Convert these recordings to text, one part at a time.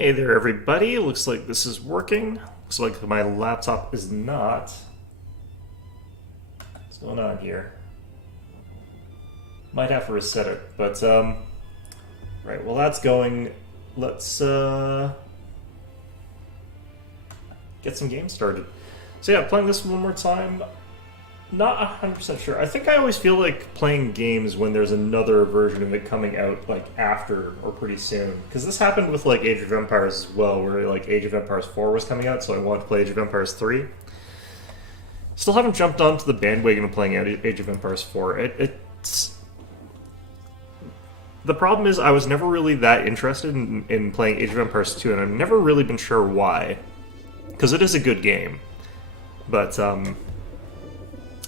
Hey there, everybody. Looks like this is working. Looks like my laptop is not. What's going on here? Might have to reset it, but right. Well, that's going. Let's get some games started. So yeah, playing this one more time. Not 100% sure. I think I always feel like playing games when there's another version of it coming out like after or pretty soon. Because this happened with like Age of Empires as well, where like Age of Empires 4 was coming out, so I wanted to play Age of Empires 3. Still haven't jumped onto the bandwagon of playing Age of Empires 4. It's the problem is I was never really that interested in playing Age of Empires 2, and I've never really been sure why. Because it is a good game. But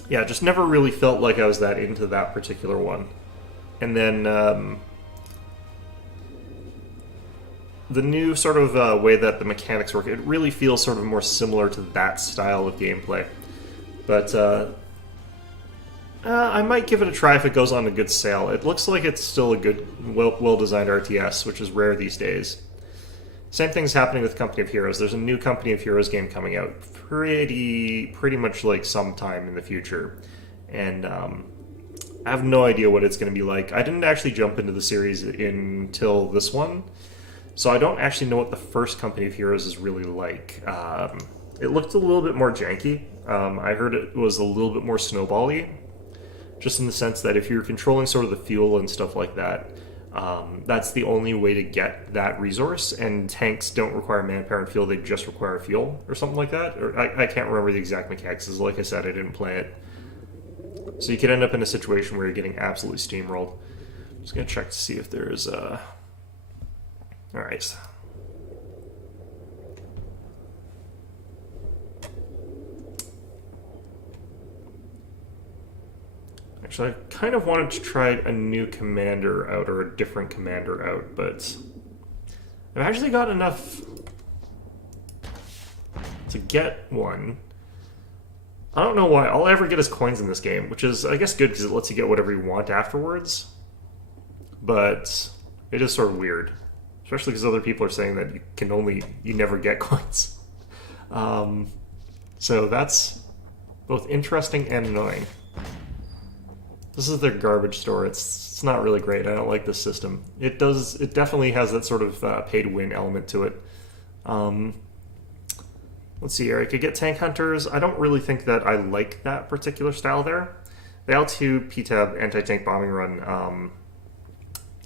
yeah, just never really felt like I was that into that particular one. And then the new sort of way that the mechanics work, it really feels sort of more similar to that style of gameplay. But I might give it a try if it goes on a good sale. It looks like it's still a good, well-designed RTS, which is rare these days. Same thing's happening with Company of Heroes. There's a new Company of Heroes game coming out pretty much like sometime in the future. And I have no idea what it's going to be like. I didn't actually jump into the series until this one, so I don't actually know what the first Company of Heroes is really like. It looked a little bit more janky. I heard it was a little bit more snowball-y, just in the sense that if you're controlling sort of the fuel and stuff like that, that's the only way to get that resource, and tanks don't require manpower and fuel, they just require fuel, or something like that. Or I can't remember the exact mechanics, because like I said, I didn't play it. So you could end up in a situation where you're getting absolutely steamrolled. I'm just going to check to see if there's Alright. Actually, I kind of wanted to try a new commander out, or a different commander out, but I've actually got enough to get one. I don't know why. All I ever get is coins in this game, which is, I guess, good because it lets you get whatever you want afterwards. But it is sort of weird, especially because other people are saying that you never get coins. So that's both interesting and annoying. This is their garbage store. It's not really great. I don't like this system. It definitely has that sort of pay-to-win element to it. Let's see here. I could get tank hunters. I don't really think that I like that particular style there. The L2 PTAB anti-tank bombing run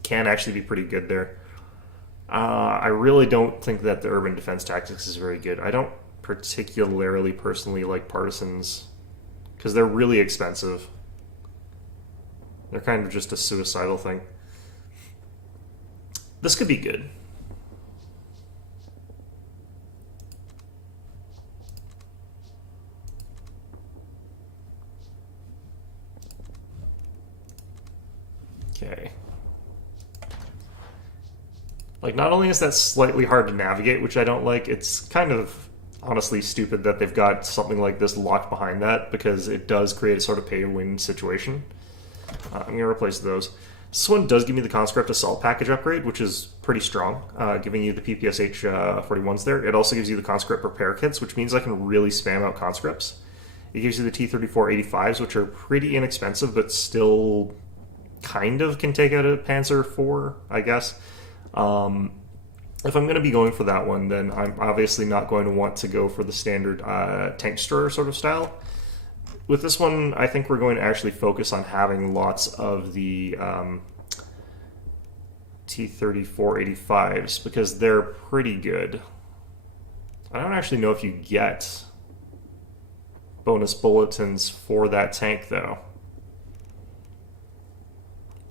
can actually be pretty good there. I really don't think that the urban defense tactics is very good. I don't particularly personally like partisans because they're really expensive. They're kind of just a suicidal thing. This could be good. Okay. Like, not only is that slightly hard to navigate, which I don't like, it's kind of honestly stupid that they've got something like this locked behind that, because it does create a sort of pay-to-win situation. I'm going to replace those. This one does give me the Conscript Assault Package upgrade, which is pretty strong, giving you the PPSH 41s there. It also gives you the Conscript Repair Kits, which means I can really spam out Conscripts. It gives you the T-34 85s, which are pretty inexpensive, but still kind of can take out a Panzer IV, I guess. If I'm going to be going for that one, then I'm obviously not going to want to go for the standard tank destroyer sort of style. With this one, I think we're going to actually focus on having lots of the T-34 85s, because they're pretty good. I don't actually know if you get bonus bulletins for that tank, though.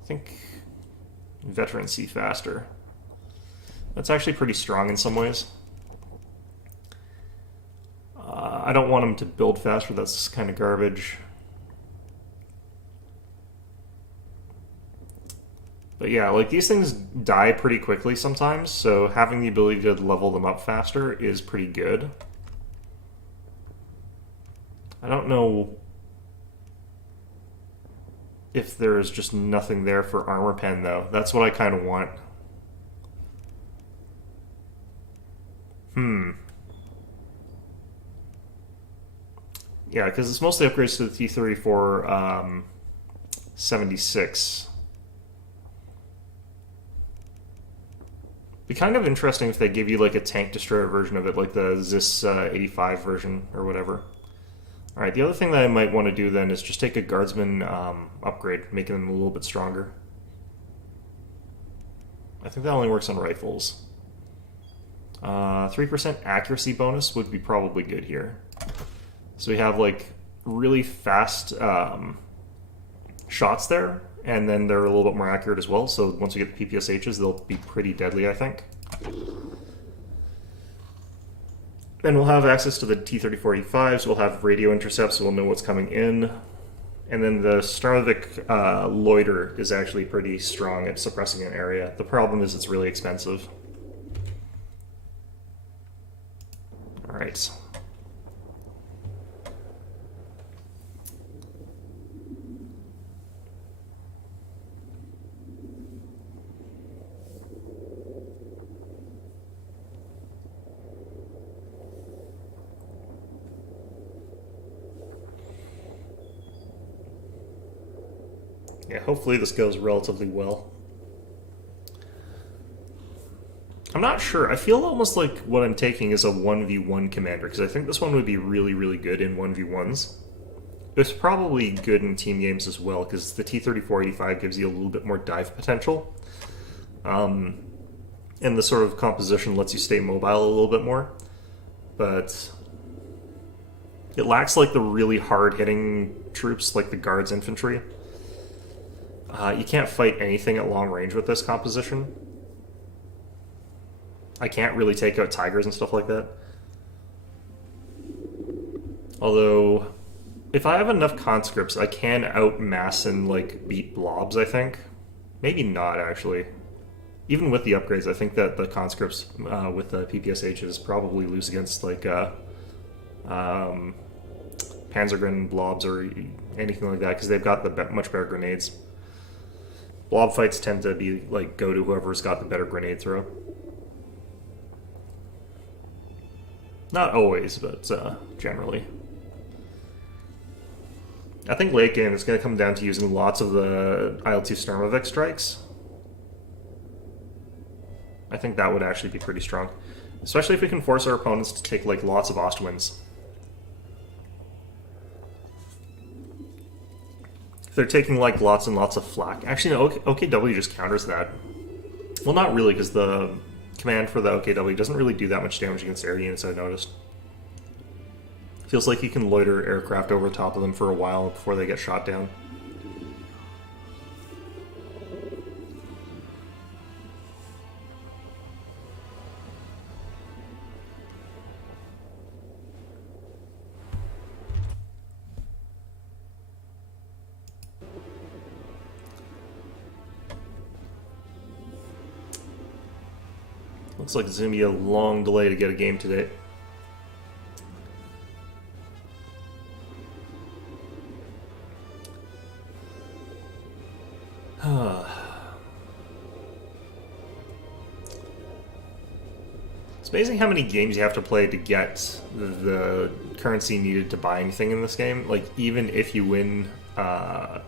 I think veterans see faster. That's actually pretty strong in some ways. I don't want them to build faster, that's kind of garbage. But yeah, like, these things die pretty quickly sometimes, so having the ability to level them up faster is pretty good. I don't know if there's just nothing there for armor pen, though. That's what I kind of want. Yeah, because it's mostly upgrades to the T-34 76. Be kind of interesting if they give you like a tank destroyer version of it, like the Zis 85 version or whatever. Alright, the other thing that I might want to do then is just take a guardsman upgrade, making them a little bit stronger. I think that only works on rifles. 3% accuracy bonus would be probably good here. So we have like really fast shots there, and then they're a little bit more accurate as well, so once we get the PPSHs, they'll be pretty deadly, I think. Then we'll have access to the T-34-85s, we'll have radio intercepts, so we'll know what's coming in. And then the Starvik Loiter is actually pretty strong at suppressing an area. The problem is it's really expensive. Alright. Yeah, hopefully this goes relatively well. I'm not sure. I feel almost like what I'm taking is a 1v1 commander, because I think this one would be really, really good in 1v1s. It's probably good in team games as well, because the T-34-85 gives you a little bit more dive potential. And the sort of composition lets you stay mobile a little bit more. But it lacks like the really hard-hitting troops, like the Guards infantry. You can't fight anything at long range with this composition. I can't really take out tigers and stuff like that. Although, if I have enough conscripts, I can outmass and like beat blobs, I think. Maybe not, actually. Even with the upgrades, I think that the conscripts with the PPSHs probably lose against like Panzergren blobs or anything like that, because they've got the much better grenades. Blob fights tend to be like go to whoever's got the better grenade throw. Not always, but generally. I think late game it's going to come down to using lots of the IL-2 Stormovik strikes. I think that would actually be pretty strong. Especially if we can force our opponents to take like lots of Ostwinds. They're taking like lots and lots of flak. Actually, no, OKW just counters that. Well, not really, because the command for the OKW doesn't really do that much damage against air units, I've noticed. Feels like you can loiter aircraft over the top of them for a while before they get shot down. Looks like it's going to be a long delay to get a game today. It's amazing how many games you have to play to get the currency needed to buy anything in this game. Like, even if you win, are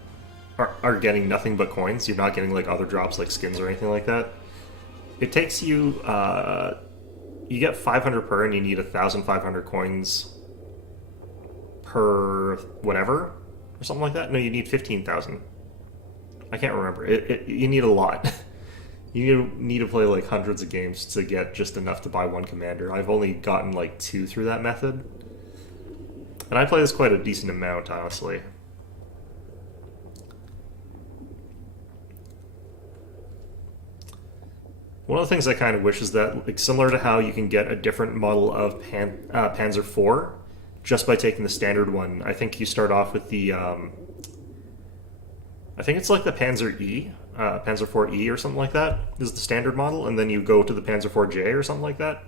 getting nothing but coins, you're not getting like other drops like skins or anything like that. It takes you, you get 500 per, and you need 1,500 coins per whatever, or something like that. No, you need 15,000. I can't remember. You need a lot. You need to play like hundreds of games to get just enough to buy one commander. I've only gotten like 2 through that method. And I play this quite a decent amount, honestly. One of the things I kind of wish is that, like, similar to how you can get a different model of Panzer IV just by taking the standard one, I think you start off with the, I think it's like the Panzer E, Panzer IV-E or something like that, is the standard model, and then you go to the Panzer IV-J or something like that.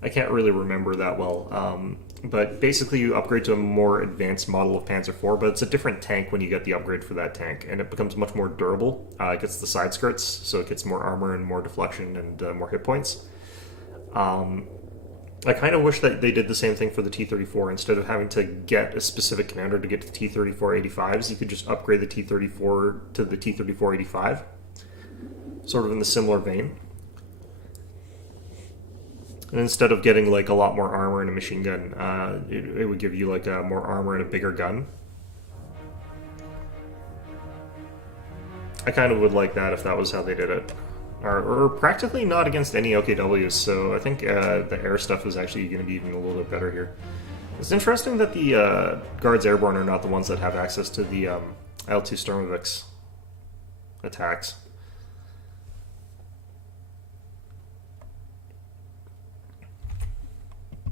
I can't really remember that well, but basically you upgrade to a more advanced model of Panzer IV, but it's a different tank when you get the upgrade for that tank, and it becomes much more durable. It gets the side skirts, so it gets more armor and more deflection and more hit points. I kind of wish that they did the same thing for the T-34. Instead of having to get a specific commander to get to the T-34-85s, you could just upgrade the T-34 to the T-34-85. Sort of in the similar vein. And instead of getting like a lot more armor and a machine gun, it would give you like more armor and a bigger gun. I kind of would like that if that was how they did it. Or practically not against any OKWs, so I think the air stuff is actually going to be even a little bit better here. It's interesting that the Guards Airborne are not the ones that have access to the L2 Sturmovix attacks.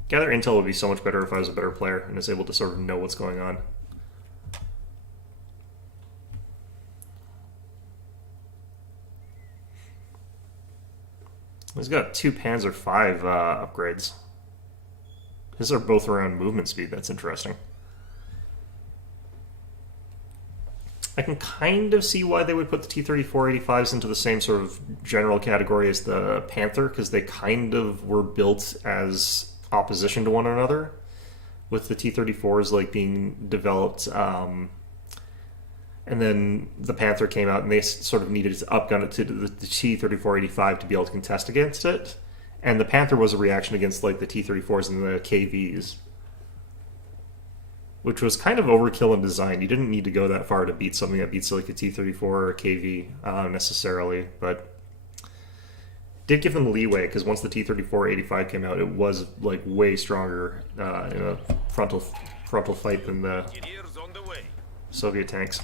Gather intel would be so much better if I was a better player and was able to sort of know what's going on. He's got 2 Panzer V upgrades. His are both around movement speed. That's interesting. I can kind of see why they would put the T-34-85s into the same sort of general category as the Panther, because they kind of were built as opposition to one another, with the T-34s like being developed, and then the Panther came out and they sort of needed to upgun it to the T-34-85 to be able to contest against it, and the Panther was a reaction against like the T-34s and the KVs, which was kind of overkill in design. You didn't need to go that far to beat something that beats like a T-34 or a KV necessarily, but did give them leeway, because once the T-34-85 came out, it was like way stronger in a frontal fight than the Soviet tanks.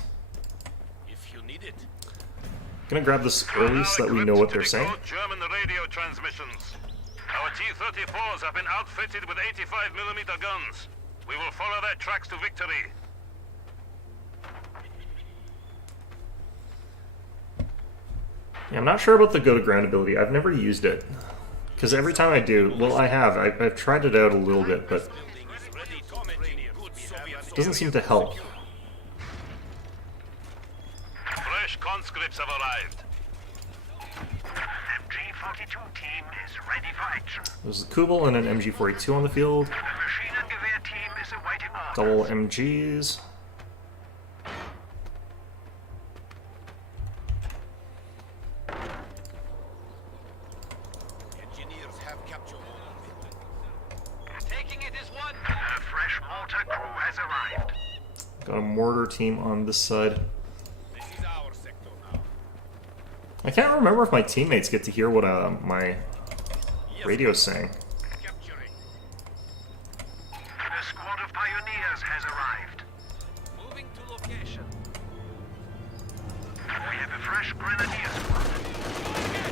Gonna grab this early so that we know what they're saying. German radio transmissions. Our T-34s have been outfitted with 85mm guns. We will follow their tracks to victory. Yeah, I'm not sure about the go-to-ground ability. I've never used it. Because every time I do, well, I have. I've tried it out a little bit, but it doesn't seem to help. Fresh conscripts have arrived. MG-42 team is ready for action. There's a Kubel and an MG-42 on the field. The machine and gewehr team is awaiting orders. Double MGs. Engineers have captured Taking it is one. A fresh mortar crew has arrived. Got a mortar team on this side. This is our sector now. I can't remember if my teammates get to hear what my radio's saying. Capturing. A squad of pioneers has arrived. Moving to location. We have a fresh grenadier squad. We are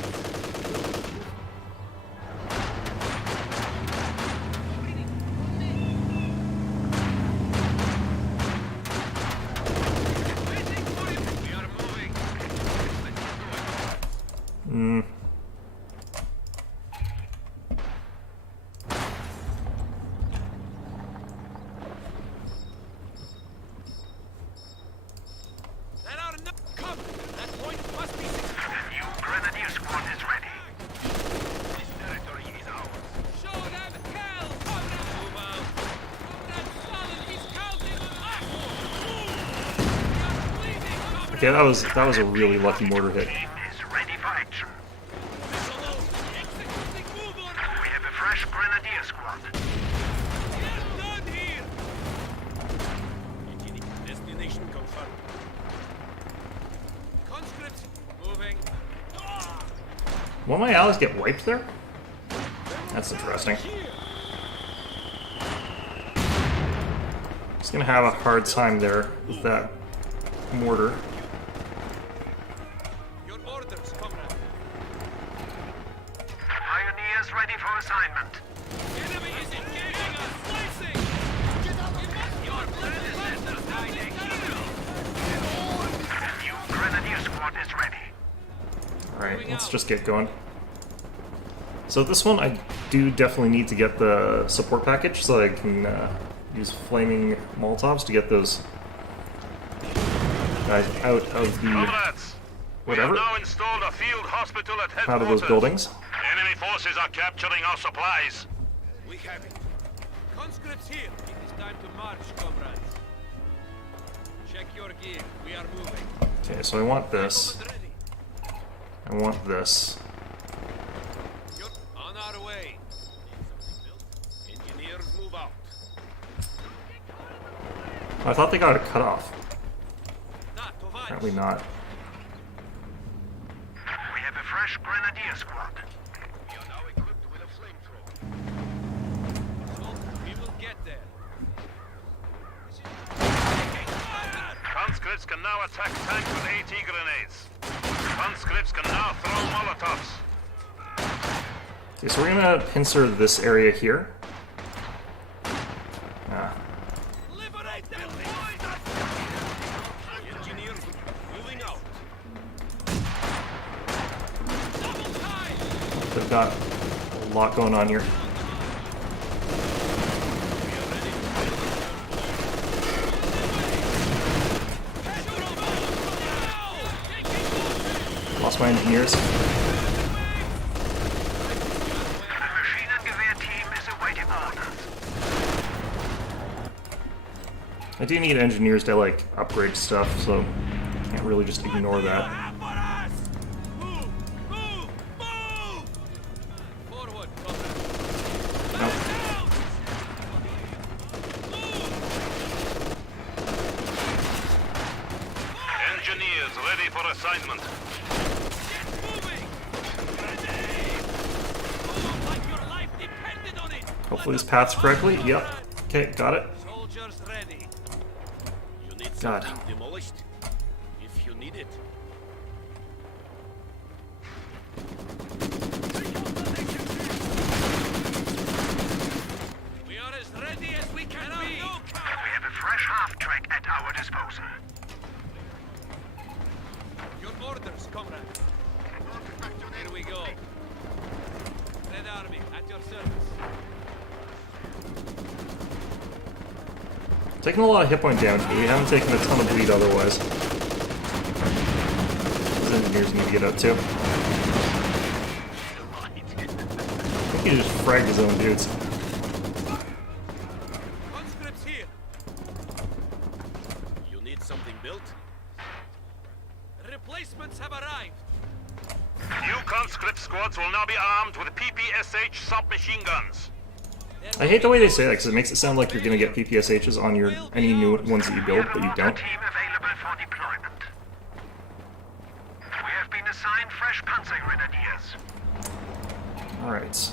moving. That ought to come. That point must be The new grenadier squad is ready. This territory is ours. Show them hell, comrade! Move out. Comrade Stalin is counting on us! We are bleeding, comrade! Okay, that was a really lucky mortar hit. Team is ready for action. Executing move on! We have a fresh grenadier squad. Get done here! Destination confirmed. Conscripts moving. Will my allies get wiped there? That's interesting. Just gonna have a hard time there with that mortar. Your orders, comrade. Pioneers ready for assignment. Enemy is engaging us. Slicing. Your predecessors hiding. The new grenadier squad is ready. Alright, let's just get going. So this one, I do definitely need to get the support package so I can use flaming Molotovs to get those guys out of the Comrades, we have whatever, now installed a field hospital at out of those headquarters. buildings. Enemy forces are capturing our supplies. We have it. Conscripts here. It is time to march, comrades. Check your gear. We are moving. Okay, so I want this. Ready. I want this. You're on our way. Engineers, move out. I thought they got it cut off. That, Tovarich. Apparently not. We have a fresh grenadier squad. We are now equipped with a flamethrower. So, we will get there. Conscripts can now attack tanks with AT grenades. Conscripts can now throw Molotovs. Okay, so we're gonna pincer this area here. Ah. Liberate them! Engineers, moving out. Double time! They've got a lot going on here. Lost my engineers. The machine and gewehr team is awaiting orders. I do need engineers to like upgrade stuff, so can't really just ignore that. Move! Move! Move! Forward, comrades. Nope. Engineers ready for assignment. Get moving! Move like your life depended on it! Hopefully this path's correctly. Yep. Okay, got it. Soldiers ready. You need God. something demolished? If you need it. We are as ready as we can be. We have a fresh half-track at our disposal. Your orders, comrade. Here we go. Red Army, at your service. Taking a lot of hit point damage, but we haven't taken a ton of bleed otherwise. Those engineers need to get up too. I think he just fragged his own dudes. Conscripts here. You need something built? Replacements have arrived. New conscript squads will now be armed with PPSH submachine guns. I hate the way they say that because it makes it sound like you're gonna get PPSHs on your any new ones that you build, but you don't. Team available for deployment. We have been assigned fresh Panzer Grenadiers. Alright.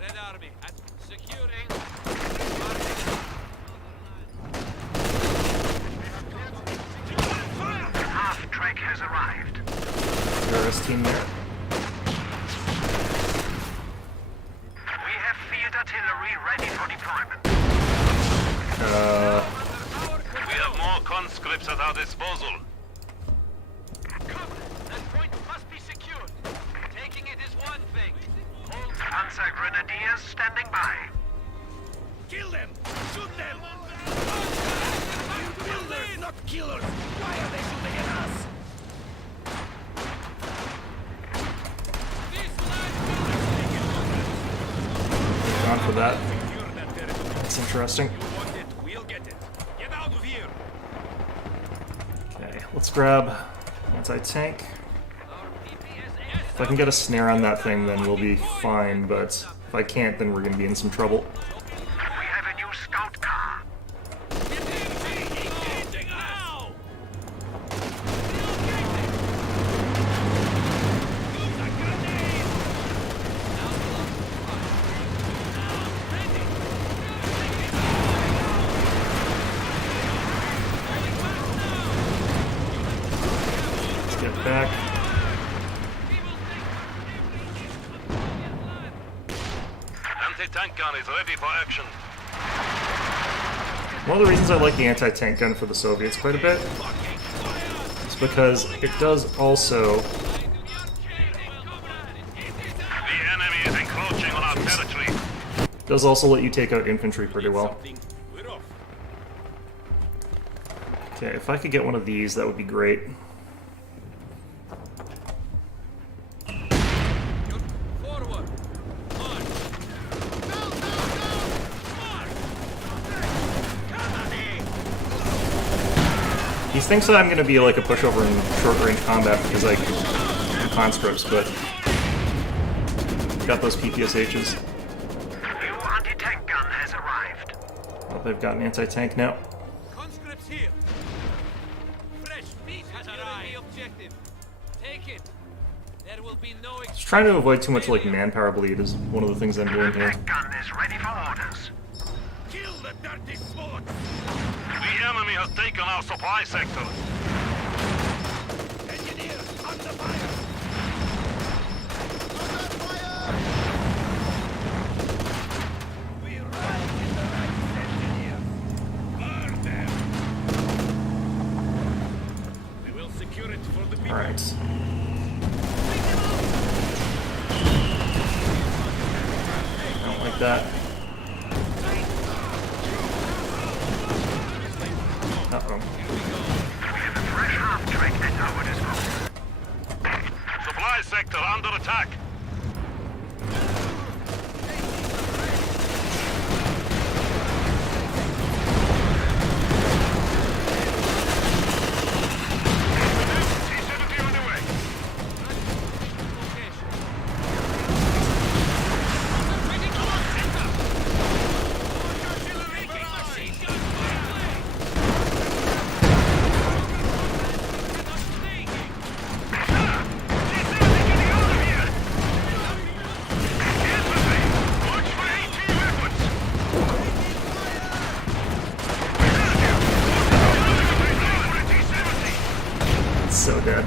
Red Army, at securing. Half-track has arrived. Terrorist team there. We have field artillery ready for deployment. We have more conscripts at our disposal. That point must be secured. Taking it is one thing. Hold. Panzer Grenadiers standing by. Kill them! Shoot them! Builders, not killers! Why are they shooting at us? Gone for that. Secure that territory. That's interesting. You want it, we'll get it. Get out of here! Okay, let's grab anti-tank. If I can get a snare on that thing, then we'll be fine, but if I can't, then we're gonna be in some trouble. We have a new scout car. Engaging now! Use a grenade! Let's get back. Anti-tank gun is ready for action. One of the reasons I like the anti-tank gun for the Soviets quite a bit is because it does also... The enemy is encroaching on our territory. does also let you take out infantry pretty well. Something? We're off. Okay, if I could get one of these, that would be great. Your He thinks that I'm going to be like a pushover in short-range combat because I do conscripts, but got those PPSHs. New anti-tank gun has arrived. Oh, they've got an anti-tank now. Conscripts here. Fresh meat has arrived. The objective. Take it. There will be no. Just trying to avoid too much like manpower bleed is one of the things I'm doing here. Gun is ready for orders. Kill the dirty sword! The enemy has taken our supply sector. Engineers, under fire! We ride in the right, engineer! Burn them! We will secure it for the people. Alright. I don't like that. Uh-oh. Fresh half-track at our disposal. Supply sector under attack. T-70 on the way. It's so dead.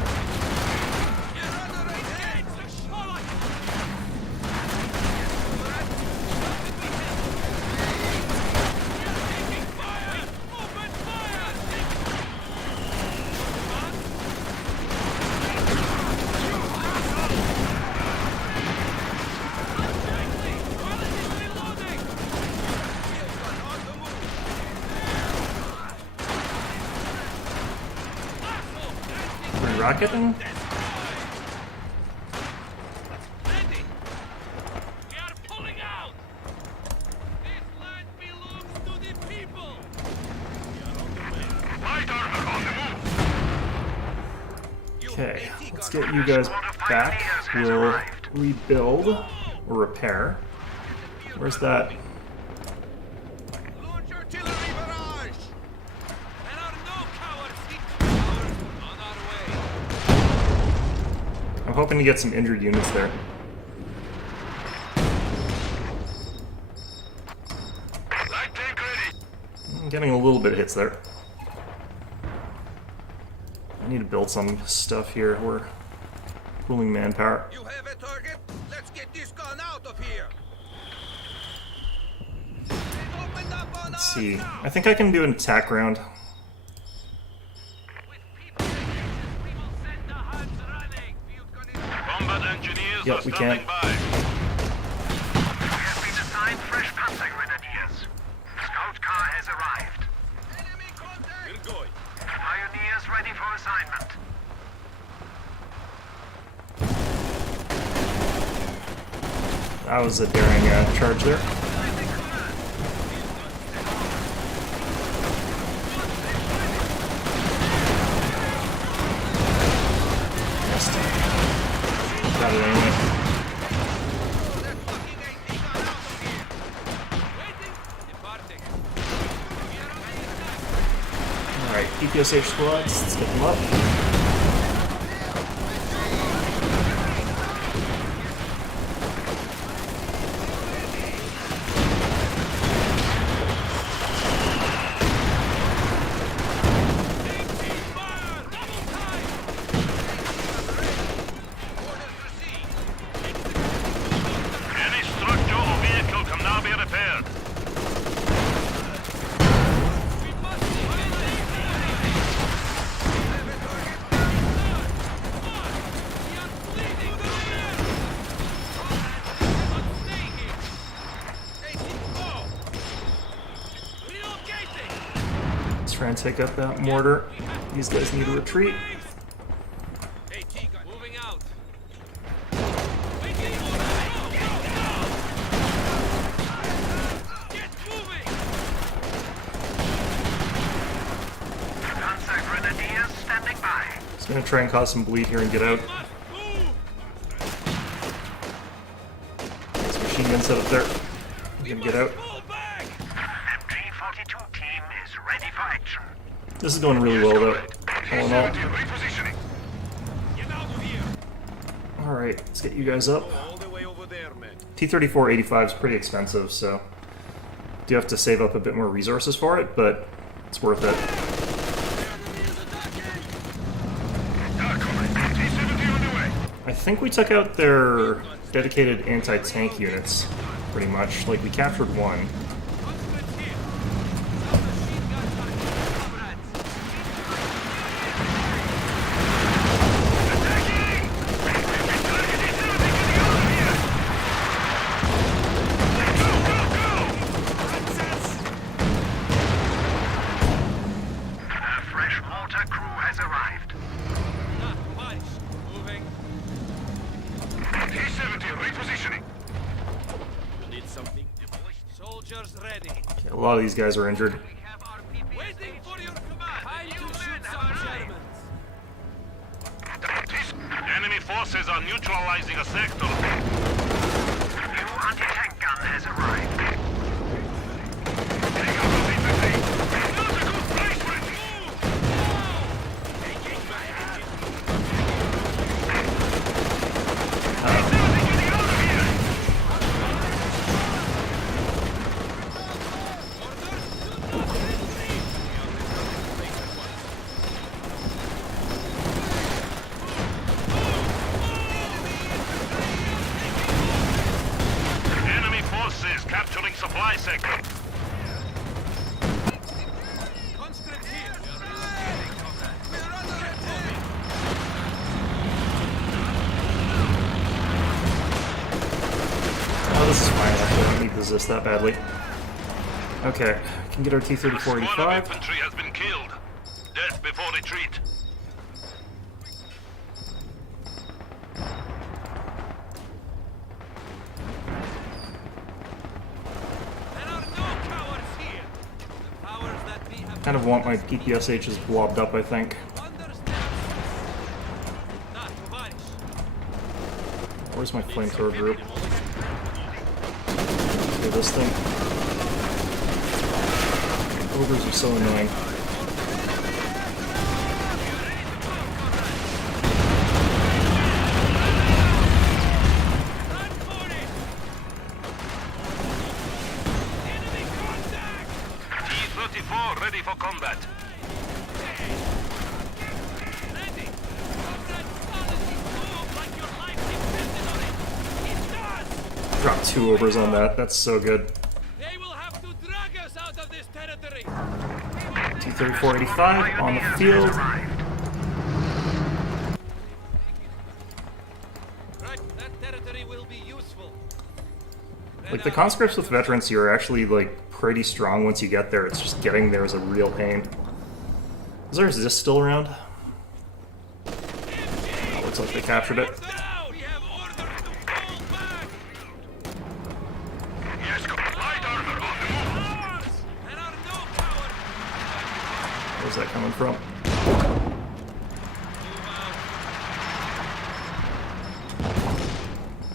Rocketing? Ready. We are pulling out. This land belongs to the people. Light armor on the move. Okay, let's get you guys back. We'll rebuild or repair. Where's that? Launch artillery barrage. There are no cowards. Cowards on our way. I'm hoping to get some injured units there. Light tank ready. I'm getting a little bit of hits there. I need to build some stuff here. We're pooling manpower. You have a target? Let's get this gun out of here. Opened up on Let's see. I think I can do an attack round. With people we will send the Huns running. Field gun is Combat engineers Yep, are we standing can. by. We have been assigned fresh panzer grenadiers. Scout car has arrived. enemy contact. We're going. Pioneers ready for assignment. That was a daring charge there. Missed. Got it anyway. Alright, PPSH squads, let's get them up. Any structure or vehicle can now be repaired. Let's try and take out that mortar. These guys need to retreat. Moving out. Get moving. Panzer grenadiers Gonna try and cause some bleed here and get out. Must move! This machine gun set up there. Gonna get out. Fall back! MG-42 team is ready for action. This is going really well though. All in all. Repositioning. Get out of here! Alright, let's get you guys up. All the way over there, man. T-34-85 is pretty expensive, so do have to save up a bit more resources for it, but it's worth it. T-70 on the way. I think we took out their dedicated anti-tank units, pretty much. Like, we captured one. Conscripts here! Submachine guns are here, comrades! A fresh mortar crew has arrived. Ah, march! Moving. T-70 repositioning. You need something demolished? Soldiers ready. A lot of these guys are injured. We have our PP waiting for your command. Time to shoot some Germans. Enemy forces are neutralizing a sector. New anti-tank gun has arrived. Take out the infantry. Now's a good place for it. Engage my engine. T-70 getting out of here. Enemy forces capturing supply sector. Conscripts here. We are relocating, comrades. We are under attack. Oh, this is fine, actually. I don't need to resist that badly. Okay, we can get our Squad of T-34-85. infantry has been killed. Death before retreat. There are no cowards here. The powers that be have Kind of want my PPSHs blobbed up, I think. understand. Ah, march! Where's my flamethrower group? Okay, this thing. Ogres are so annoying. Run for it! Enemy contact! T-34 ready for combat. Ready! Comrade Stalin, move like your life depended on it! It does! Dropped 2 ogres on that. That's so good. They will have to drag us out of this territory! T-34-85 on the field. Right, that territory will be useful. Like, the conscripts with veterans here are actually, like, pretty strong once you get there. It's just getting there is a real pain. Is there this still around? Oh, looks like they captured it. Down! We have orders to fall back! Yes, light armor on the move. Ours! There are no cowards! Where's that coming from? Move out!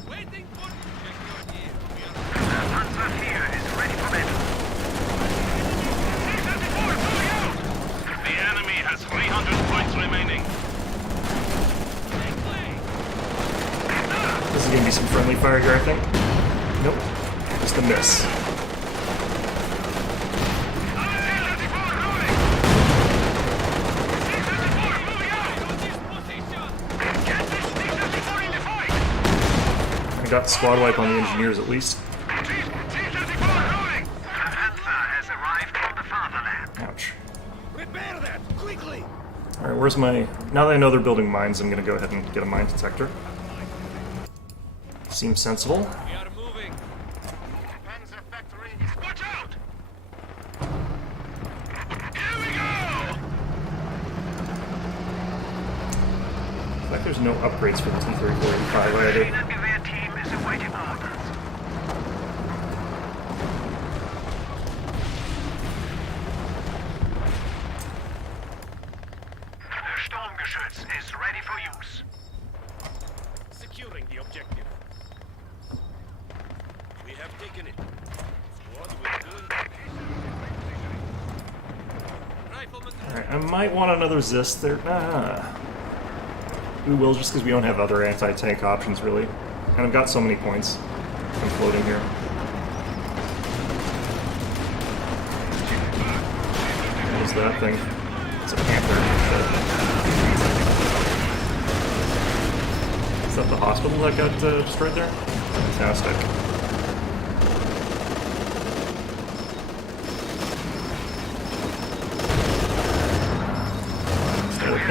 Waiting for... Check your gear. We are... Panzer here is ready for battle. T-34 moving out. The enemy has 300 points remaining. Take play! This is gonna be some friendly fire here, I think. Nope. Just a miss. T-34 rolling. T-34 moving out. On this position! Get this T-34 in the fight. I got squad wipe on the engineers at least. T-34 rolling. A Panther has arrived from the fatherland. Ouch. Repair that quickly. Alright, where's my... Now that I know they're building mines, I'm gonna go ahead and get a mine detector. Seems sensible. We are moving! Panzer factory is... Watch out! Here we go! Looks like there's no upgrades for the T-34-85 already. Machine and Gewehr team is awaiting orders. The Storm Panzergeschütz is ready for use. Securing the objective. We have taken it. Squad, we're going back. Rifleman. Alright, I might want another Zist there. Nah. We will just because we don't have other anti-tank options, really. And I've got so many points. I'm floating here. What was that thing? It's a panther. Is that the hospital that got destroyed there? Fantastic.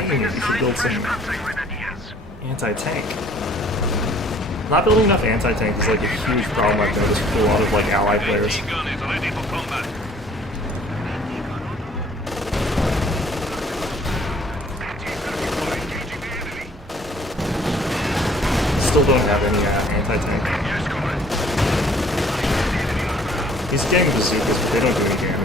We should build some anti-tank. Not building enough anti-tank is like a huge problem I've noticed with a lot of like allied players. Gun is ready for combat. Still don't have any anti-tank. Yes, comrade. He's getting bazookas, but they don't do any damage.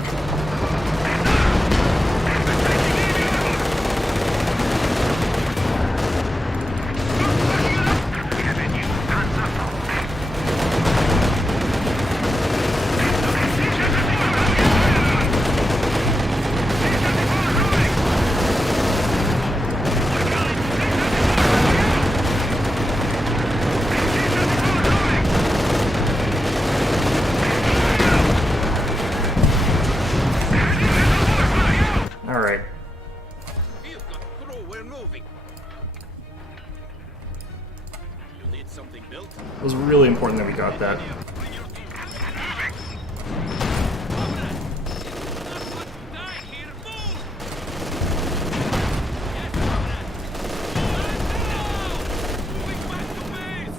Alright. Field gun through, we're moving. You need something built? It was really important that we got that. Die here. Move. Moving back to base.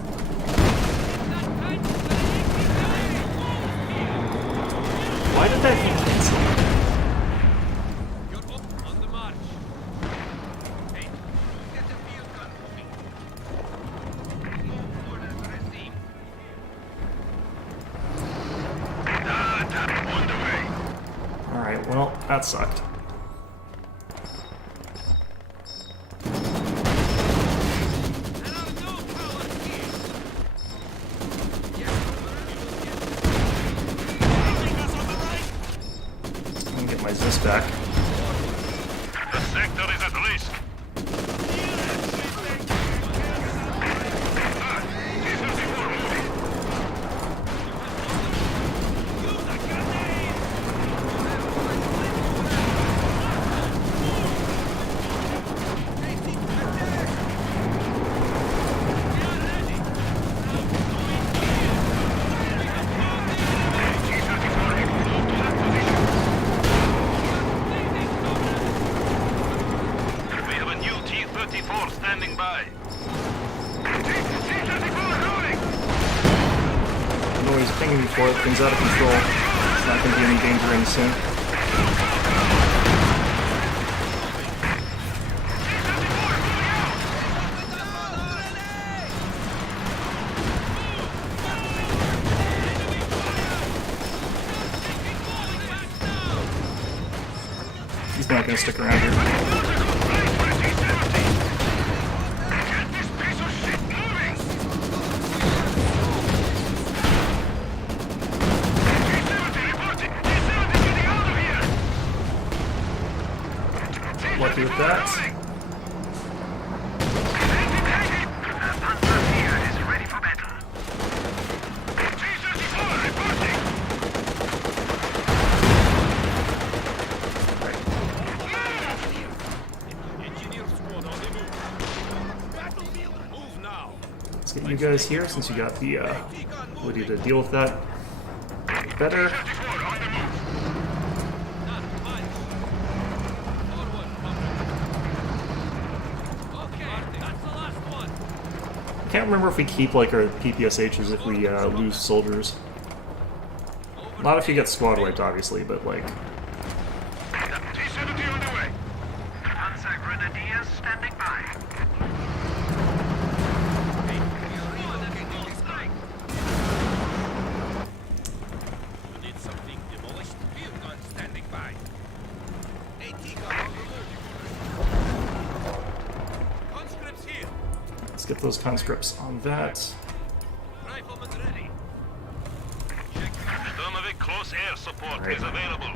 That tank is Why did that hit cancel? You're up on the march. Hey, get the field gun moving. Orders received. On the way. Alright, well, that sucked. There are no cowards here. I can get my Zist back. The sector is at risk. We have a new T-34 standing by. I know he's pinging me for it. Things out of control. It's not going to be any danger any soon. He's not going to stick around here. Get this piece of shit moving! T-70 reporting! T-70 getting out of here! Lucky with that. Panzer here is ready for battle. T-34 reporting! Engineer squad on the move. Battlefield, move now. Let's get you guys here since you got the ability to deal with that better. T-34 on the move. Not much. Forward, comrade. Okay, that's the last one. I can't remember if we keep like our PPSHs if we lose soldiers. Not if you get squad wiped, obviously, but like T-70 on the way. Panzer Grenadiers standing by. You need something demolished? Field gun standing by. AT gun on the move. get those conscripts on that. Rifleman ready. Sturmovik close air support Right. is available.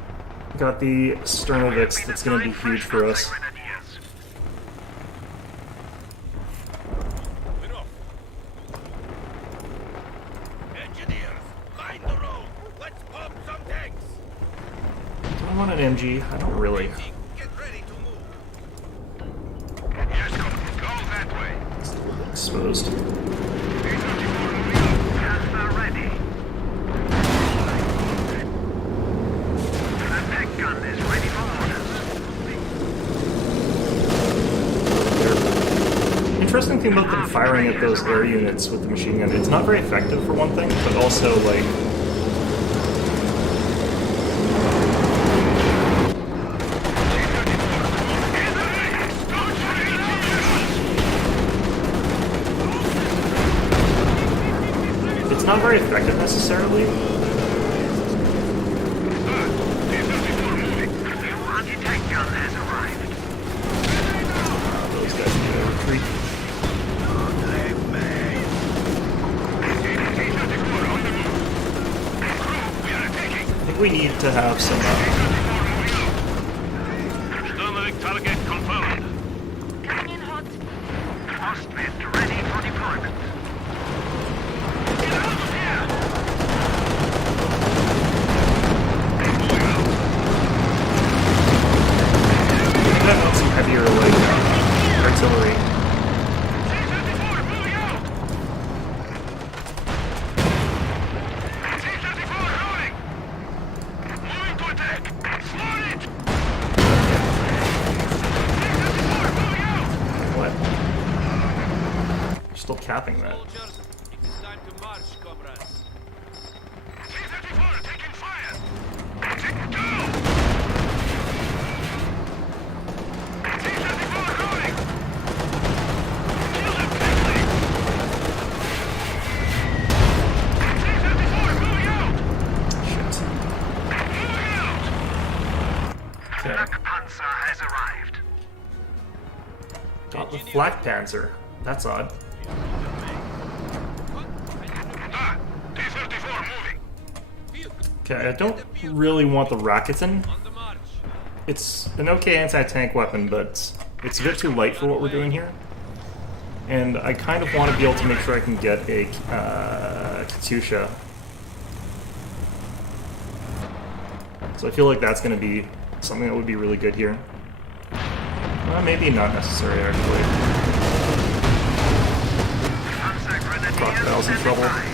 Got the Sternoviks, that's going to be huge for us. Grenadiers. We're off. Engineers, mind the road. Let's pump some tanks. Do I want an MG? I don't really. Get ready to move. Yes, go that way. It's a little exposed. Panzer ready. The tech gun is ready for orders. Interesting thing about them firing at those air units with the machine gun, it's not very effective for one thing, but also, like, it's not very effective necessarily. New anti-tank gun has arrived. Those guys need to retreat. I think we need to have some. Sturmovik target confirmed. Coming in hot. Ostwind ready for deployment. Get out of here! We could have some heavier, like, artillery. C-34 moving out! C-34 rolling! Moving to attack! Slow it! C-34 moving out! What? We're still capping that. Soldiers, it is time to march, comrades. C-34 taking fire! Go! C-34 rolling! Kill them quickly! C-34 moving out! Shit. Moving out! Okay. Flak Panzer has arrived. Got the Flak Panzer. That's odd. Ah, T-34 moving. Okay, I don't really want the Rakuten. On the march. It's an okay anti-tank weapon, but it's a bit too light for what we're doing here. And I kind of want to be able to make sure I can get a Katyusha. So I feel like that's going to be something that would be really good here. Maybe not necessary, actually. Panzer Grenadiers Crocodile's in trouble. standing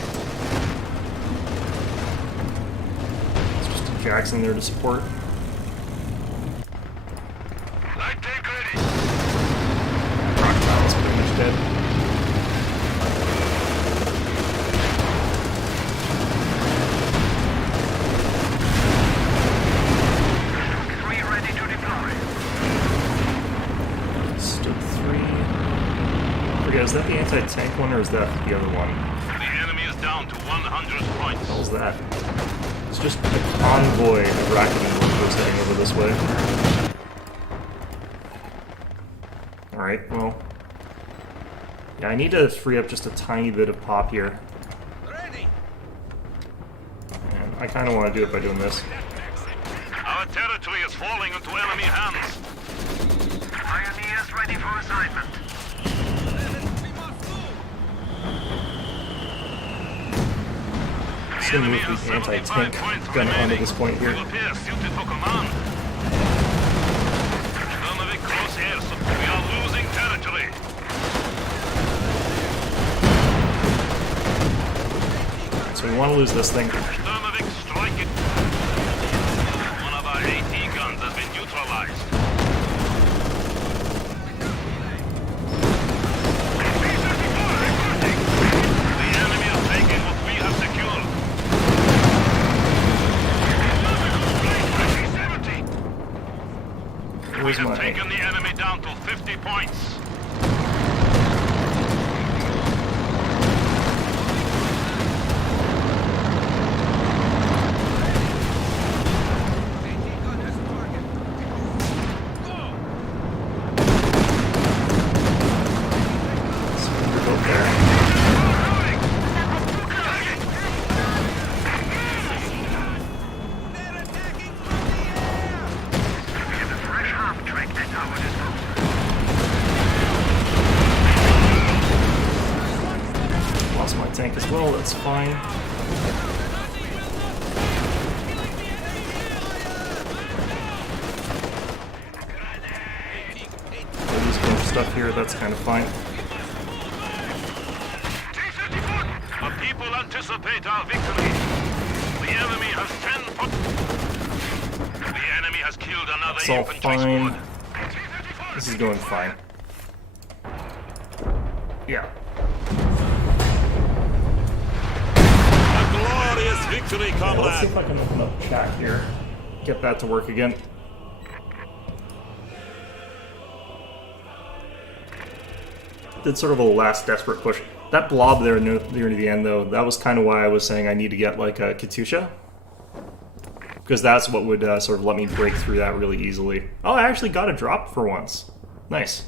It's just a Jackson there to support. by. Light tank ready. Crocodile's pretty much dead. Three ready to deploy. Stood 3. Okay, is that the anti-tank one or is that the other one? The enemy is down to 100 points. What was that? It's just a convoy of Rakuten workers heading over this way. Alright, well. Yeah, I need to free up just a tiny bit of pop here. Ready. And I kind of want to do it by doing this. Our territory is falling into enemy hands. Pioneers ready for assignment. We must move. Just gonna move the anti-tank gun onto this point here. Will appear suited for command. Sturmovik close air support. We are losing territory. So we want to lose this thing. Sturmovik strike it. One of our AT guns has been neutralized. The enemy is taking what we have secured. We Where's have my... taken the enemy down to 50 points. tank as well, that's fine. These bunch of stuff here, that's kind of fine. The people anticipate our victory. The enemy has 10 The enemy has killed another It's all infantry fine. squad. This is going fine. Yeah. A glorious victory, Let's see comrade. if I can open up chat here. Get that to work again. Did sort of a last desperate push. That blob there near the end, though, that was kind of why I was saying I need to get like a Katusha. Because that's what would sort of let me break through that really easily. Oh, I actually got a drop for once. Nice.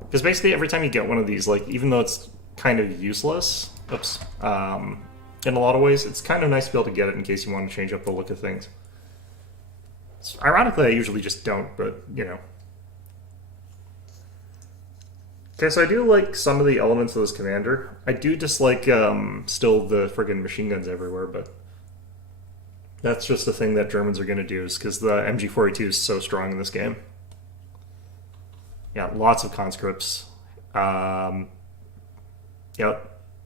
Because basically every time you get one of these, like, even though it's kind of useless, oops, in a lot of ways, it's kind of nice to be able to get it in case you want to change up the look of things. Ironically, I usually just don't, but, you know. Okay, so I do like some of the elements of this commander. I do dislike still the friggin' machine guns everywhere, but that's just the thing that Germans are going to do, is because the MG42 is so strong in this game. Yeah, lots of conscripts. Yep.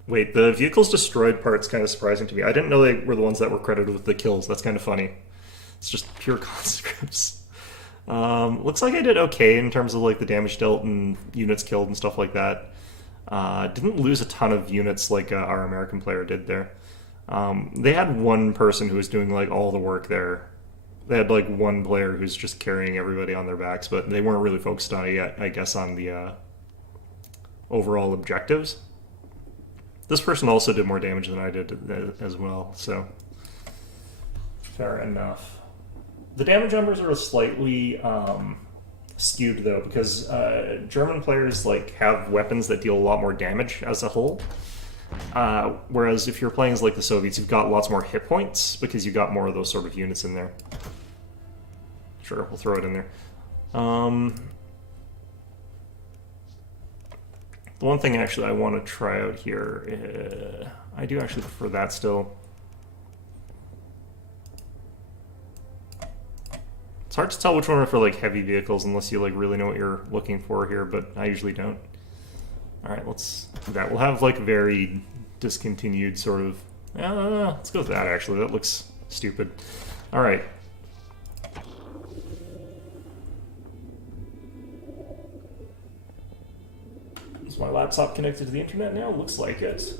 Wait, the vehicles destroyed part's kind of surprising to me. I didn't know they were the ones that were credited with the kills. That's kind of funny. It's just pure conscripts. Looks like I did okay in terms of like the damage dealt and units killed and stuff like that. Didn't lose a ton of units like our American player did there. They had one person who was doing like all the work there. They had like one player who's just carrying everybody on their backs, but they weren't really focused on it yet, I guess, on the overall objectives. This person also did more damage than I did as well, so fair enough. The damage numbers are slightly skewed though, because German players like have weapons that deal a lot more damage as a whole. Whereas if you're playing as like the Soviets, you've got lots more hit points because you got more of those sort of units in there. Sure, we'll throw it in there. The one thing actually I want to try out here, I do actually prefer that still. It's hard to tell which one are for like heavy vehicles unless you like really know what you're looking for here, but I usually don't. All right, let's do that. We'll have like very discontinued sort of. Let's go with that actually. That looks stupid. All right. Is my laptop connected to the internet now? Looks like it.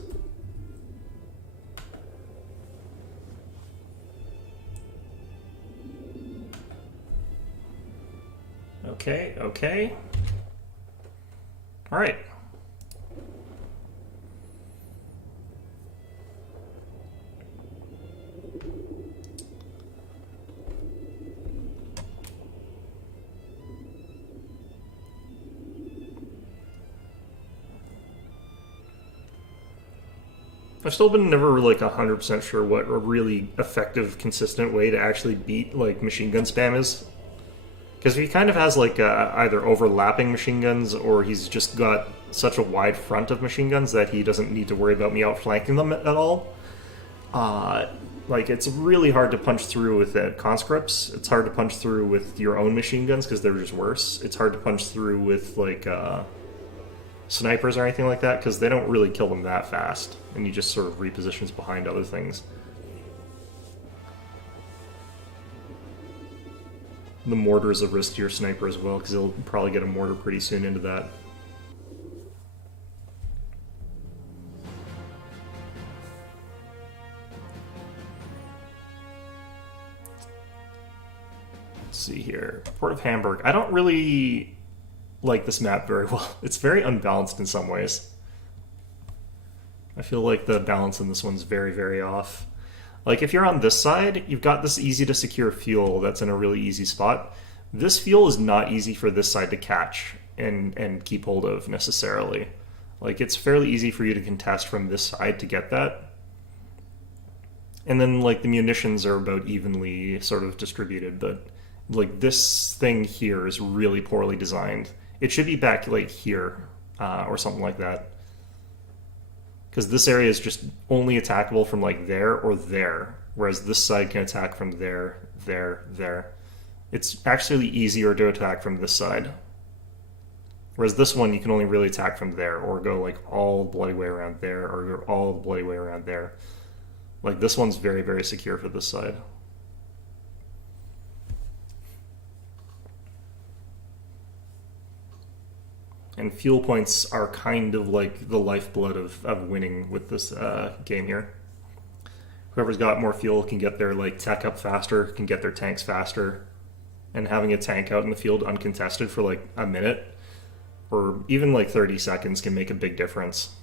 Okay, okay. All right. I've still been never like 100% sure what a really effective, consistent way to actually beat like machine gun spam is. Because he kind of has like either overlapping machine guns or he's just got such a wide front of machine guns that he doesn't need to worry about me outflanking them at all. Like it's really hard to punch through with conscripts. It's hard to punch through with your own machine guns because they're just worse. It's hard to punch through with like snipers or anything like that because they don't really kill them that fast, and you just sort of repositions behind other things. The mortar is a risk to your sniper as well because he'll probably get a mortar pretty soon into that. Let's see here. Port of Hamburg. I don't really like this map very well. It's very unbalanced in some ways. I feel like the balance in this one's very, very off. Like, if you're on this side, you've got this easy-to-secure fuel that's in a really easy spot. This fuel is not easy for this side to catch and keep hold of, necessarily. Like, it's fairly easy for you to contest from this side to get that. And then, like, the munitions are about evenly sort of distributed, but, like, this thing here is really poorly designed. It should be back, like, here, or something like that. Because this area is just only attackable from like there or there, whereas this side can attack from there, there, there. It's actually easier to attack from this side. Whereas this one, you can only really attack from there, or go like all the bloody way around there, or go all the bloody way around there. Like this one's very, very secure for this side. And fuel points are kind of like the lifeblood of winning with this game here. Whoever's got more fuel can get their like tech up faster, can get their tanks faster. And having a tank out in the field uncontested for like a minute or even like 30 seconds can make a big difference.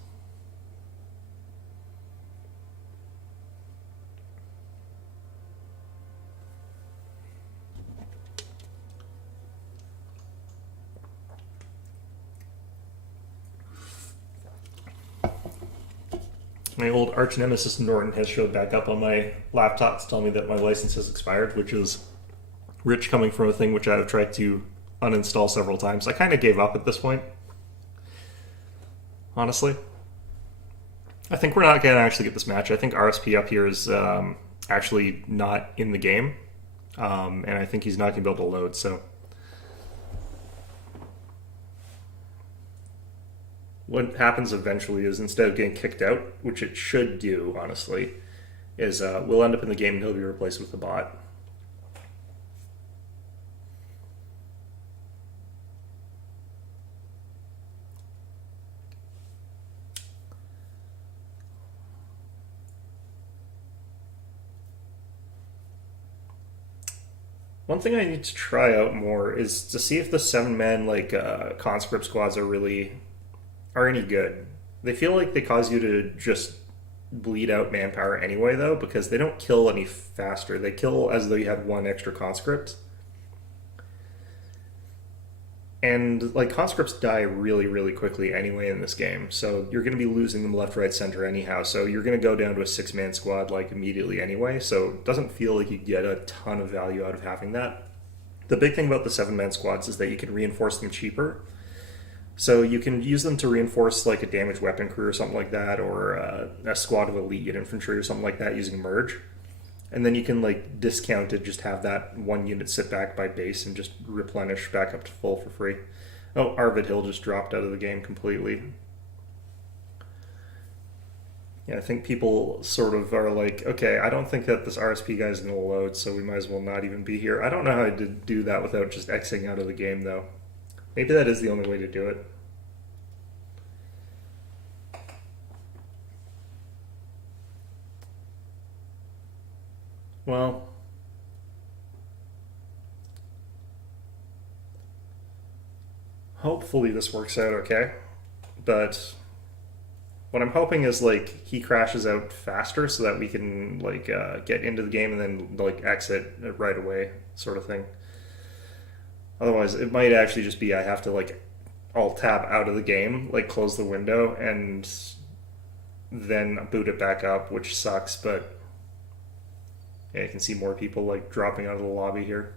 My old arch nemesis Norton has showed back up on my laptop to tell me that my license has expired, which is rich coming from a thing which I've tried to uninstall several times. I kind of gave up at this point, honestly. I think we're not going to actually get this match. I think RSP up here is actually not in the game, and I think he's not going to be able to load, so... What happens eventually is instead of getting kicked out, which it should do, honestly, is we'll end up in the game and he'll be replaced with a bot. One thing I need to try out more is to see if the 7-man like conscript squads are any good. They feel like they cause you to just bleed out manpower anyway, though, because they don't kill any faster. They kill as though you had one extra conscript. And like conscripts die really, really quickly anyway in this game, so you're going to be losing them left, right, center anyhow. So you're going to go down to a 6-man squad like immediately anyway. So it doesn't feel like you get a ton of value out of having that. The big thing about the 7-man squads is that you can reinforce them cheaper. So you can use them to reinforce like a damaged weapon crew or something like that, or a squad of elite infantry or something like that using merge. And then you can like discount it, just have that one unit sit back by base and just replenish back up to full for free. Oh, Arvid Hill just dropped out of the game completely. Yeah, I think people sort of are like, okay, I don't think that this RSP guy is going to load, so we might as well not even be here. I don't know how to do that without just exiting out of the game, though. Maybe that is the only way to do it. Well, hopefully this works out okay, but what I'm hoping is like he crashes out faster so that we can like get into the game and then like exit right away, sort of thing. Otherwise, it might actually just be I have to like alt-tab out of the game, like close the window, and then boot it back up, which sucks, but yeah, you can see more people like dropping out of the lobby here.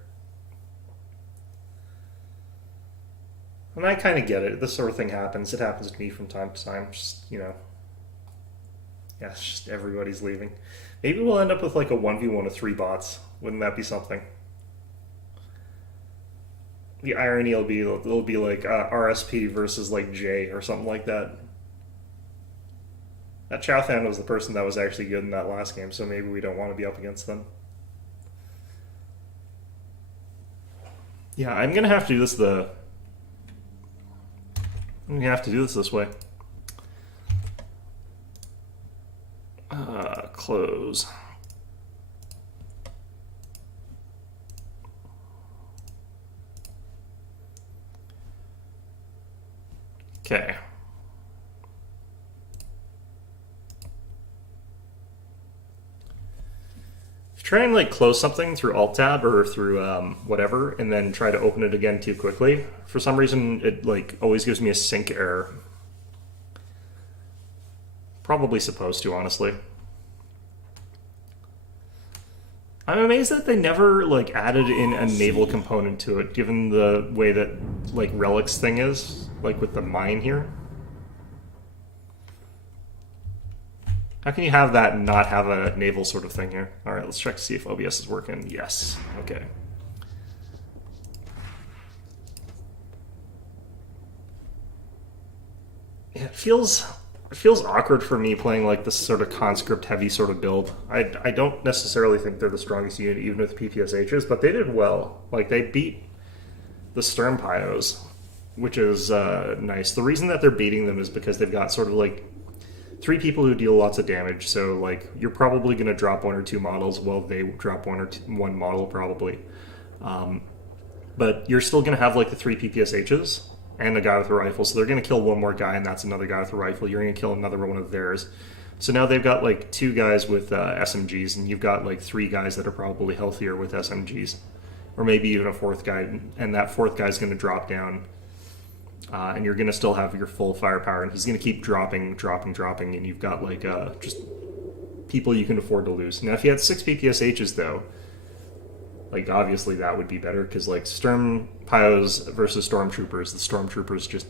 And I kind of get it. This sort of thing happens. It happens to me from time to time. Just, you know, yeah, it's just everybody's leaving. Maybe we'll end up with like a 1v1 of 3 bots. Wouldn't that be something? The irony will be it'll be like RSP versus like J or something like that. That Chowthan was the person that was actually good in that last game, so maybe we don't want to be up against them. Yeah, I'm gonna have to do this this way. Close. Okay. Try and like close something through Alt-Tab or through whatever, and then try to open it again too quickly. For some reason, it like always gives me a sync error. Probably supposed to, honestly. I'm amazed that they never like added in a naval component to it, given the way that like Relic's thing is, like with the mine here. How can you have that and not have a naval sort of thing here? Alright, let's check to see if OBS is working. Yes. Okay. Yeah, it feels awkward for me playing like this sort of conscript heavy sort of build. I don't necessarily think they're the strongest unit even with PPSHs, but they did well. Like they beat the Sturm Pyos, which is nice. The reason that they're beating them is because they've got sort of like 3 people who deal lots of damage, so like you're probably going to drop 1 or 2 models while they drop 1 model probably. But you're still going to have like the 3 PPSHs and a guy with a rifle, so they're going to kill 1 more guy, and that's another guy with a rifle. You're going to kill another one of theirs. So now they've got like 2 guys with SMGs, and you've got like 3 guys that are probably healthier with SMGs. Or maybe even a 4th guy, and that 4th guy is going to drop down. And you're going to still have your full firepower, and he's going to keep dropping, and you've got like just people you can afford to lose. Now, if you had 6 PPSHs, though, like obviously that would be better, because like Sturm Pyos versus Stormtroopers, the Stormtroopers just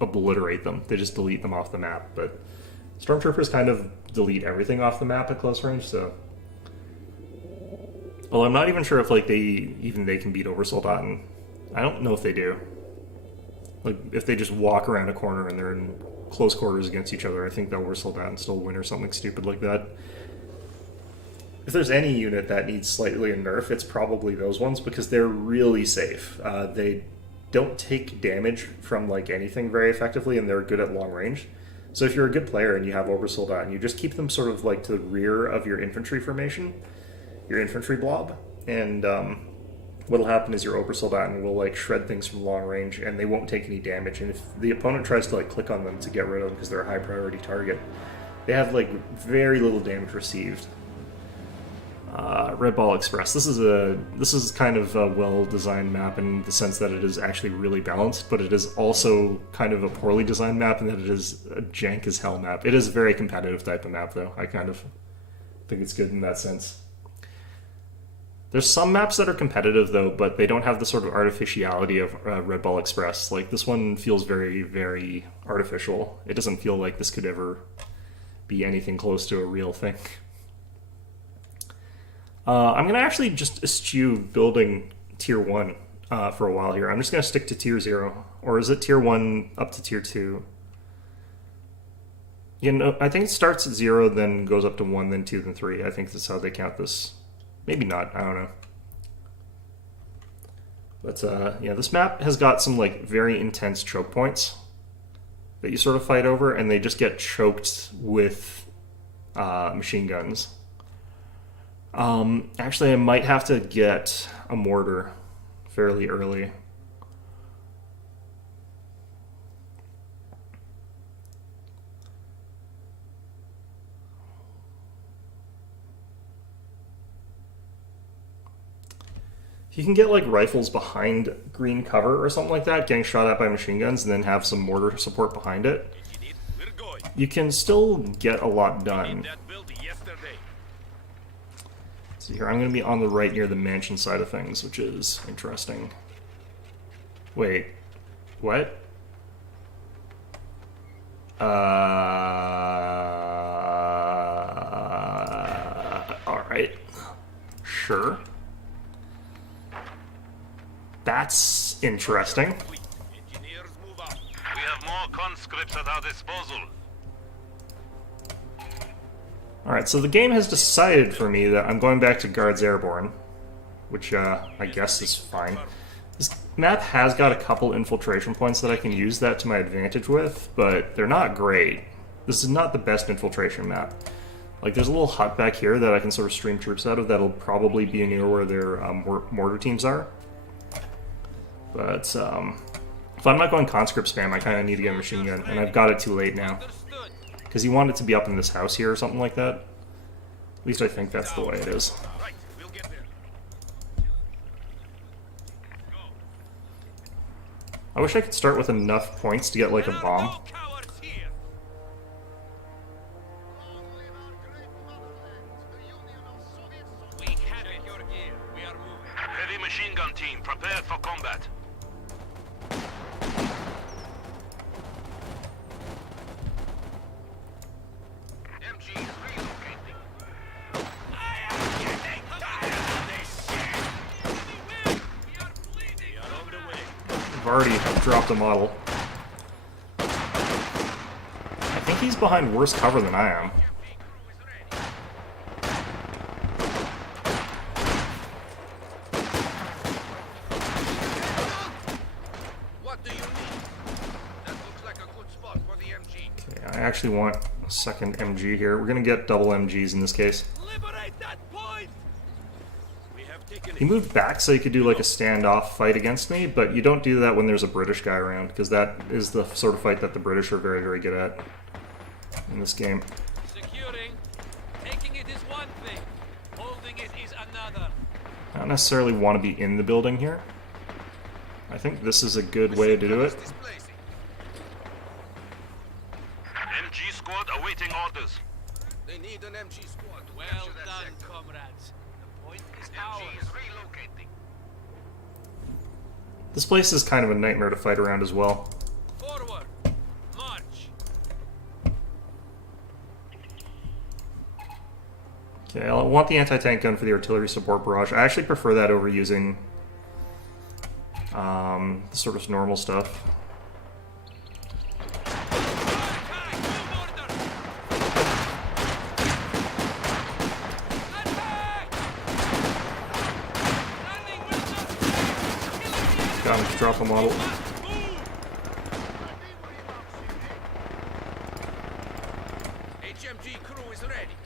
obliterate them. They just delete them off the map, but Stormtroopers kind of delete everything off the map at close range, so... Well, I'm not even sure if like they can beat Oversoldaten. I don't know if they do. Like, if they just walk around a corner and they're in close quarters against each other, I think they'll Oversoldaten still win or something stupid like that. If there's any unit that needs slightly a nerf, it's probably those ones, because they're really safe. They don't take damage from like anything very effectively, and they're good at long range. So if you're a good player and you have Oversoldaten, you just keep them sort of like to the rear of your infantry formation, your infantry blob, and what'll happen is your Oversoldaten will like shred things from long range, and they won't take any damage. And if the opponent tries to like click on them to get rid of them because they're a high priority target, they have like very little damage received. Red Ball Express. This is kind of a well-designed map in the sense that it is actually really balanced, but it is also kind of a poorly designed map in that it is a jank as hell map. It is a very competitive type of map, though. I kind of think it's good in that sense. There's some maps that are competitive, though, but they don't have the sort of artificiality of Red Ball Express. Like, this one feels very, very artificial. It doesn't feel like this could ever be anything close to a real thing. I'm going to actually just eschew building Tier 1 for a while here. I'm just going to stick to Tier 0. Or is it Tier 1 up to Tier 2? You know, I think it starts at 0, then goes up to 1, then 2, then 3. I think that's how they count this. Maybe not, I don't know. But, yeah, this map has got some, like, very intense choke points that you sort of fight over, and they just get choked with machine guns. Actually, I might have to get a mortar fairly early. If you can get like rifles behind green cover or something like that, getting shot at by machine guns, and then have some mortar support behind it, you can still get a lot done. So here, I'm going to be on the right near the mansion side of things, which is interesting. Wait, what? Alright. Sure. That's interesting. We have more conscripts at our disposal. Alright, so the game has decided for me that I'm going back to Guards Airborne, which I guess is fine. This map has got a couple infiltration points that I can use that to my advantage with, but they're not great. This is not the best infiltration map. Like, there's a little hut back here that I can sort of stream troops out of that'll probably be near where their mortar teams are. But, if I'm not going conscript spam, I kind of need to get a machine gun, and I've got it too late now. Because you want it to be up in this house here or something like that. At least I think that's the way it is. I wish I could start with enough points to get like a bomb. Heavy machine gun team, prepare for combat. MG I've already dropped a model. I think he's behind worse cover than I am. What do you need? That looks like a good spot for the MG. Okay, I actually want a second MG here. We're gonna get double MGs in this case. Liberate that point! We have taken He moved back so he could do like a standoff fight against me, but you don't do that when there's a British guy around, because that is the sort of fight that the British are very, very good at in this game. securing. Taking it is one thing. Holding it is another. I don't necessarily want to be in the building here. I think this is a good way to do it. Displacing. MG squad awaiting orders. They need an MG squad. Well done, comrades. The point is ours. Relocating. This place is kind of a nightmare to fight around as well. Forward. March. Okay, I want the anti-tank gun for the artillery support barrage. I actually prefer that over using the sort of normal stuff. Got him to drop a model. HMG crew is ready.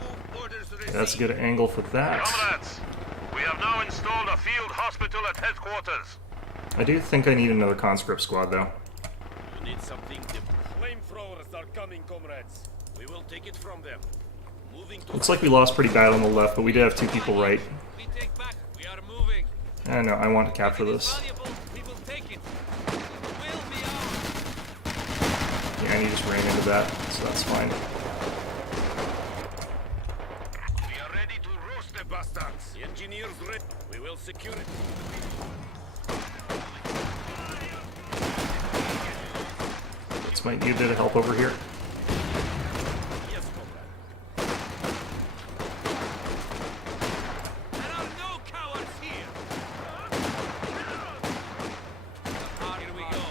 Move orders received. That's a good angle for that. Comrades, we have now installed a field hospital at headquarters. I do think I need another conscript squad though. You need something different. Flamethrowers are coming, comrades. We will take it from them. Moving to Looks like we lost pretty bad on the left, but we did have two people right. we take back. We are moving. I know, I want to capture this. Valuable. We will take it. It will be ours. Yeah, and he just ran into that, so that's fine. We are ready to roast the bastards. The engineers ready. We will secure it. This might need a bit of help over here. Yes, comrade. There are no cowards here. Here we go.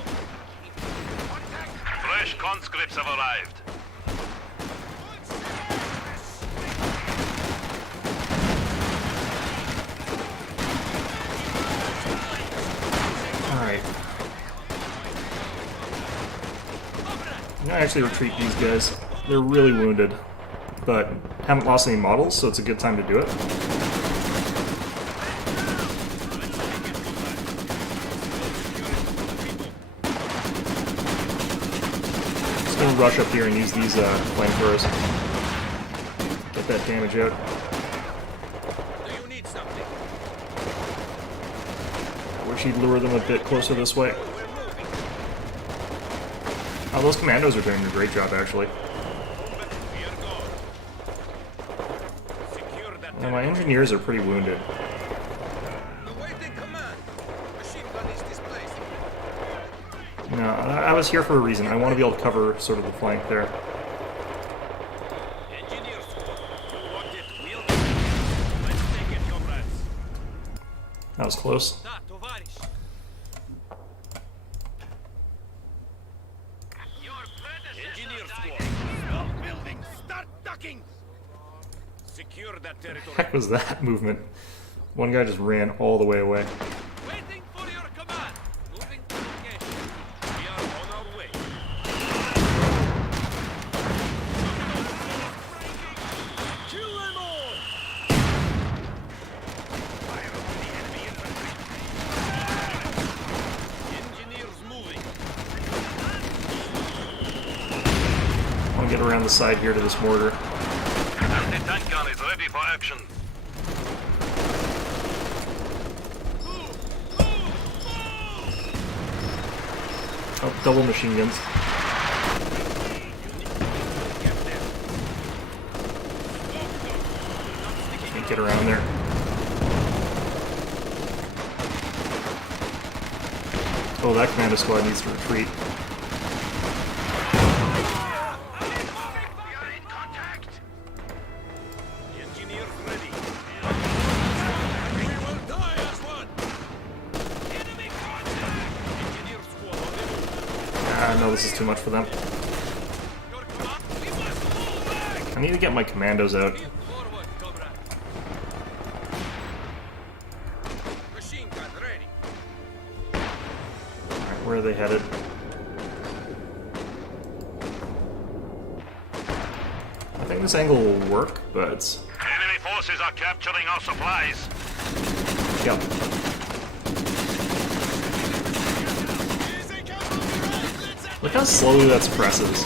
Fresh conscripts have arrived. Alright. I'm gonna actually retreat these guys. They're really wounded, but haven't lost any models, so it's a good time to do it. Just gonna rush up here and use these flamethrowers. Get that damage out. Do you need something? I wish he'd lure them a bit closer this way. We're moving. Oh, those commandos are doing a great job, actually. We are gone. Secure that. Now, my engineers are pretty wounded. Awaiting command. Machine gun is displaced. No, I was here for a reason. I want to be able to cover sort of the flank there. Engineers, you want it? We'll get it. Let's take it, comrades. That was close. Da, tovarish. Engineer squad. Stop building. Start ducking. Secure that territory. Heck was that movement? One guy just ran all the way away. Waiting for your command. Moving to location. We are on our way. Kill them all. Fire on the enemy infantry. Engineers moving. I want to get around the side here to this mortar. Anti-tank gun is ready for action. Oh, double machine guns. Can't get around there. Oh, that commando squad needs to retreat. We are in contact. Engineers ready. We will die as one. No, this is too much for them. I need to get my commandos out. Forward, comrade. Machine gun ready. Alright, where are they headed? I think this angle will work, but... Enemy forces are capturing our supplies. Yep. Look how slowly that suppresses.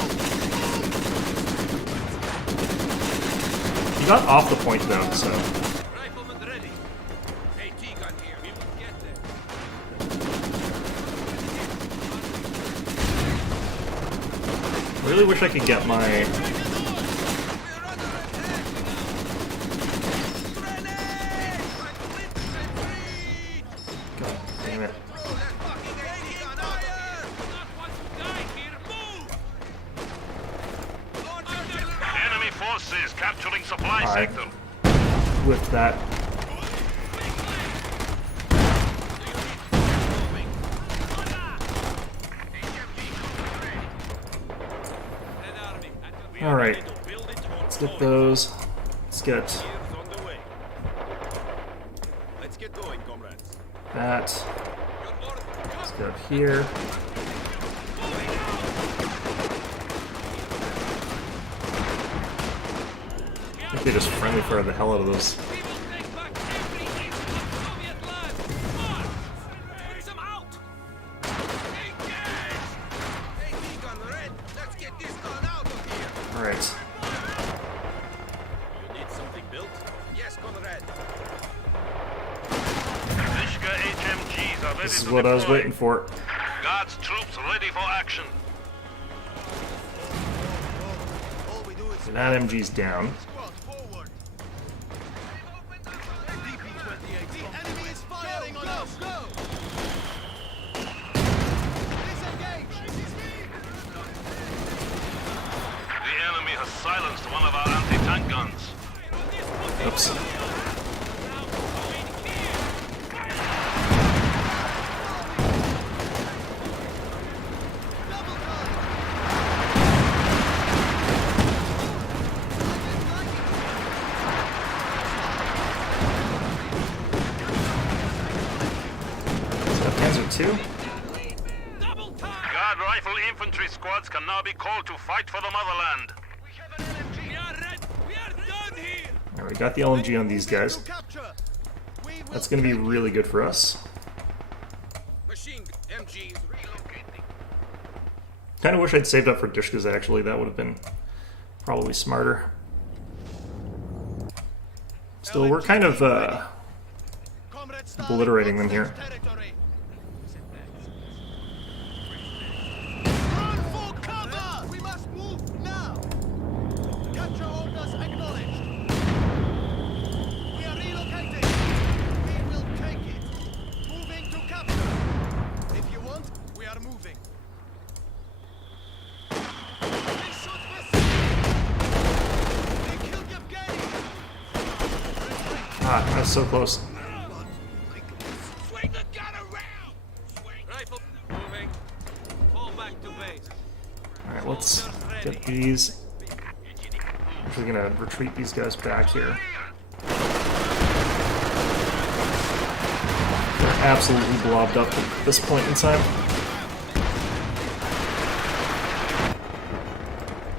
He got off the point though, so... Rifleman ready. AT gun here. We will get there. Really wish I could get my... We're under attack. Grenade! Retreat! God damn it. Throw that fucking AT gun out of here. Not want to die here. Move! Launch artillery! Enemy forces capturing supply Alright. sector. With that... Alright. Let's get those. Let's get Let's get going, comrades. that. Let's get up here. I think they just friendly fire the hell out of those. We will take back every inch of Soviet land. March! Put them out! Engage! AT gun red. Let's get this gun out of here. Alright. You need something built? Yes, comrade. Vishka HMGs are ready This is to what I was deploy. waiting for. Guards troops ready for action. And that MG's down. Squad forward. The enemy is firing on us! Go! Disengage! The enemy has silenced one of our anti-tank guns. Oops. Double time! So Panzer II. Double time! Guard rifle infantry squads can now be called to fight for the motherland. We are ready. We are done here. Alright, we got the LMG on these guys. That's gonna be really good for us. Machine MGs relocating. Kinda wish I'd saved up for Dishkas actually, that would have been probably smarter. Still, we're kind of obliterating them here. Run for cover! We must move now! Capture orders acknowledged. We are relocating. We will take it. Moving to capture. If you want, we are moving. They shot Vasily! They killed Yevgeny! Ah, that's so close. Swing the gun around. Swing. Rifle moving. Fall back to base. Alright, let's get these. Actually gonna retreat these guys back here. They're absolutely blobbed up at this point in time.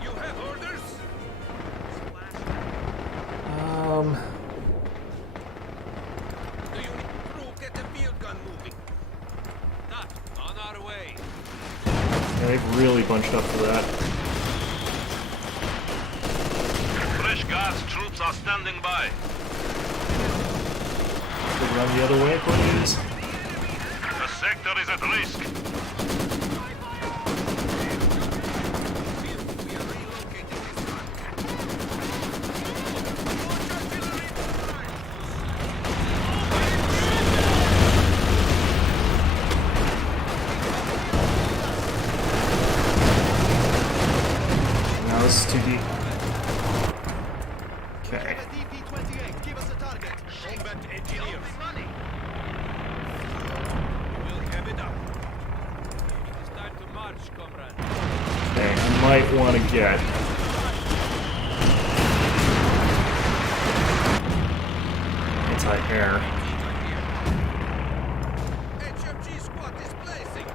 You have orders? Do you need crew? Get the field gun moving. Not on our way. Yeah, they've really bunched up for that. Fresh guards troops are standing by. Should run the other way, please. The sector is at risk. We are relocating this gun. Now this is too deep. Okay. DP-28, give us a target. Combat engineers. We'll have it up. might want to get. Anti-air. HMG squad displacing.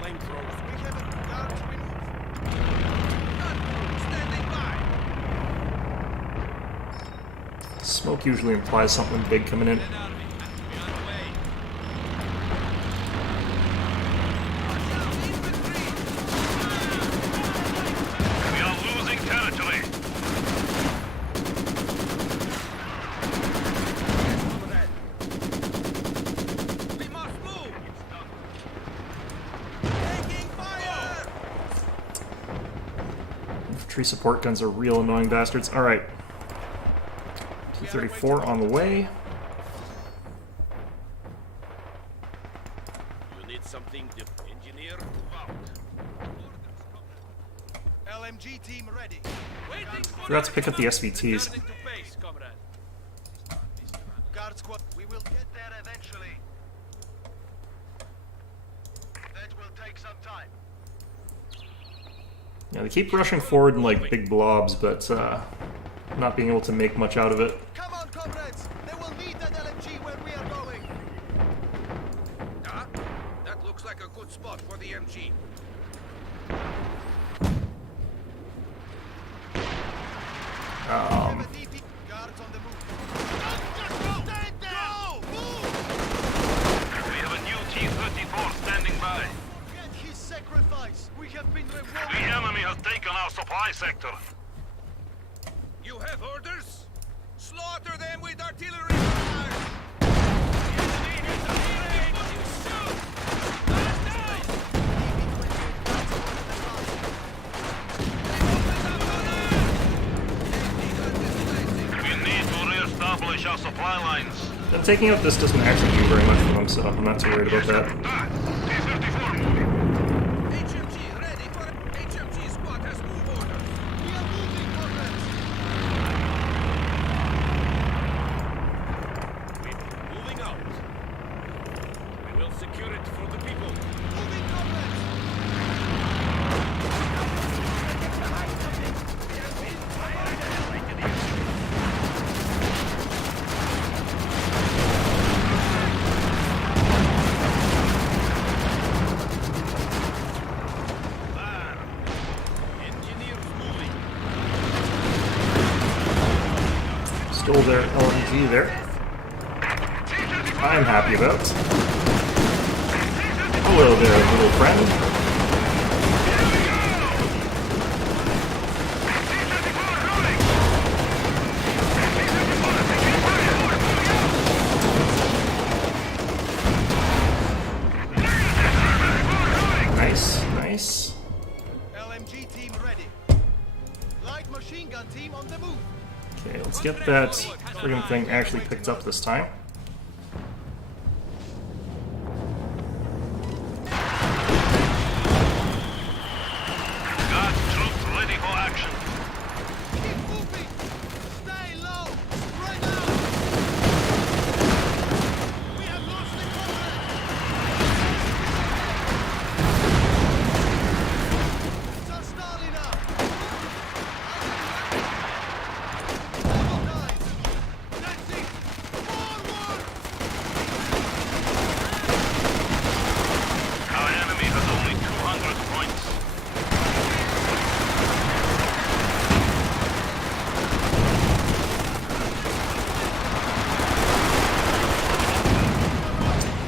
Flamethrowers. We have a guard to remove. Gun crew standing by. Smoke usually implies something big coming in. An army has to be on the way. Infantry. We are losing territory. We must move. Taking fire. Infantry support guns are real annoying bastards. Alright. 234 on the way. You need something to engineer out. LMG team ready. Waiting for Forgot to pick up the SVTs. returning to base, comrade. Guard squad. We will get there eventually. That will take some time. Yeah, they keep rushing forward in like big blobs, but not being able to make much out of it. Come on, comrades. They will need that LMG where we are going. Ah, that looks like a good spot for the MG. Have a DP. Guards on the move. Stand down! Move! We have a new T-34 standing by. Forget his sacrifice. We have been The rewarded. enemy has taken our supply sector. You have orders? Slaughter them with artillery fire! We need to re-establish our supply lines. And taking out this doesn't actually do very much for them, so I'm not too worried about that. T-34 moving. HMG ready for HMG squad has move orders. We are moving, comrades. Moving out. We will secure it for the people. Moving, comrades. Engineers moving. Stole their LMG there. I'm happy about. Hello there, little friend. Nice, nice. LMG team ready. Light machine gun team on the move. Okay, let's get that friggin' thing actually picked up this time. Guard troops ready for action. Keep moving. Stay low. Spread out. We have lost the comrade. Just Stalin up. Double time. That's it. Forward. Our enemy has only 200 points.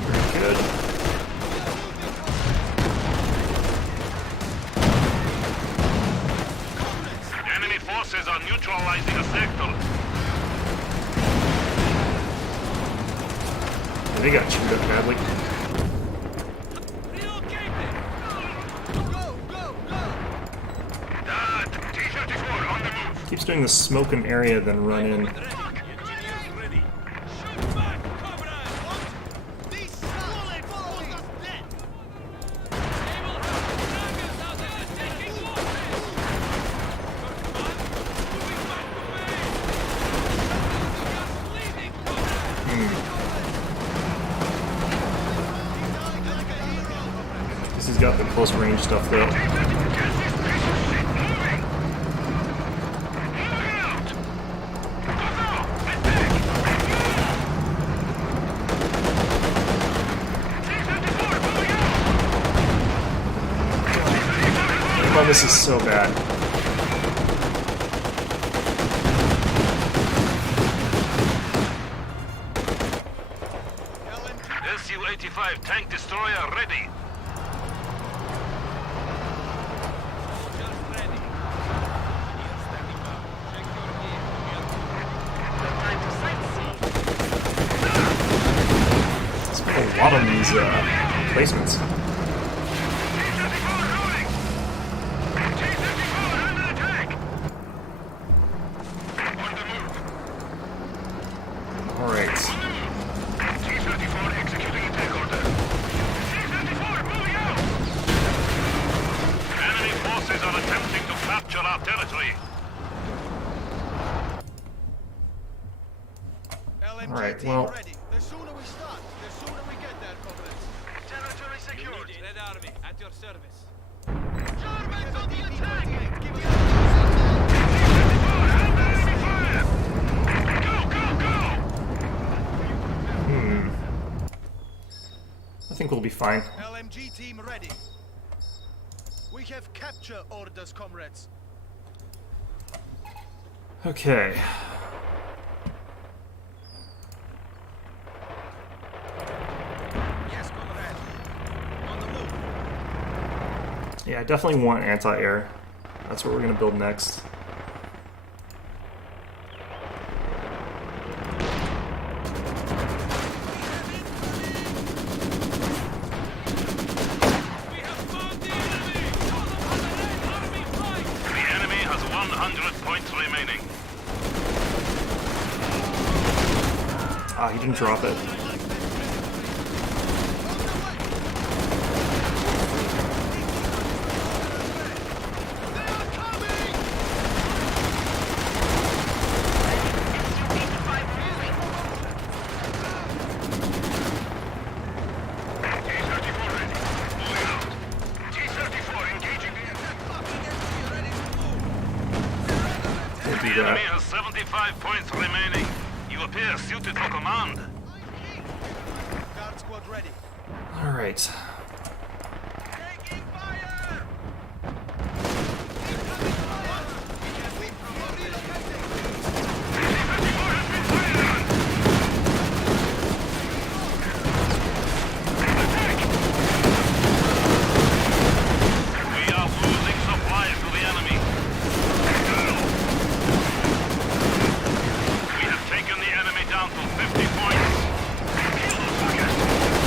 Very good. Enemy forces are neutralizing a sector. They got chewed up badly. Relocating. Go, go, go. T-34 on the move. Keeps doing the smoke an area, then run in. Ready. Engineers ready. Shoot back, comrade. These slugs follow us dead. They will have dragons out there taking losses. Moving back to base. Bleeding, comrade. Like a hero. This has got the close range stuff though. Oh, this is so bad. Su-85 tank destroyer ready. Soldiers ready. Here standing by. Check your gear. We are Time to sightsee. It's been a lot on these placements. T-34 rolling! T-34 under attack! On the move! Alright. T-34 executing attack order. T-34 moving out! Enemy forces are attempting to capture our territory. LMG Alright, team well- ready. The sooner we start, the sooner we get there, comrades. Territory secured. Red Army at your service. Germans on the attack! Give us T-34 under enemy fire! Go, go, go! I think we'll be fine. LMG team ready. We have capture orders, comrades. Okay. Yes, comrade. On the move. Yeah, I definitely want anti-air. That's what we're gonna build next. We have found the enemy! All of the Red Army fight! The enemy has 100 points remaining. Ah, he didn't drop it. T-34 ready. Moving out. T-34 engaging the attack. We'll do The enemy that. has 75 points remaining. You appear suited for command. Guard squad ready. Alright. Taking fire! We are losing supplies to the enemy. We have taken the enemy down to 50 points.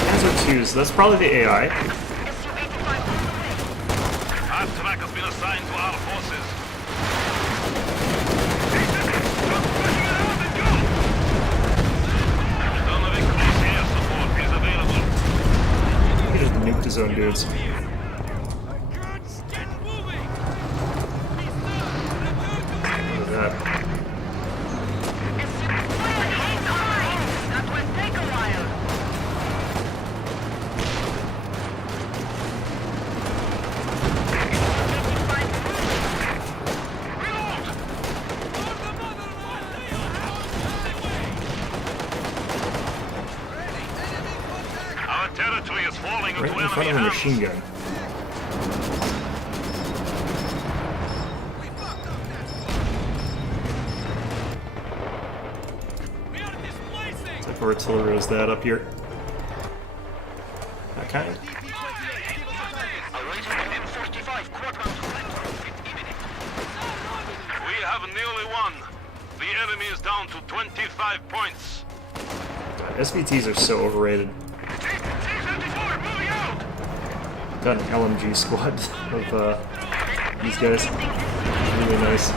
Panzer 2s, that's probably the AI. Our track has been assigned to our forces. Donovic close air support is available. He just nuked his own dudes. Guards, get moving! Look at that. That will take a while. Our territory is falling Right into in front of a enemy machine hands. gun. We are displacing! Type of artillery is that up here? That kind? DP-28, give us a target. Awaiting M45 quadrant retrofit imminent. We have nearly won. The enemy is down to 25 points. SVTs are so overrated. T-34 moving out! Got an LMG squad of these guys. Really nice.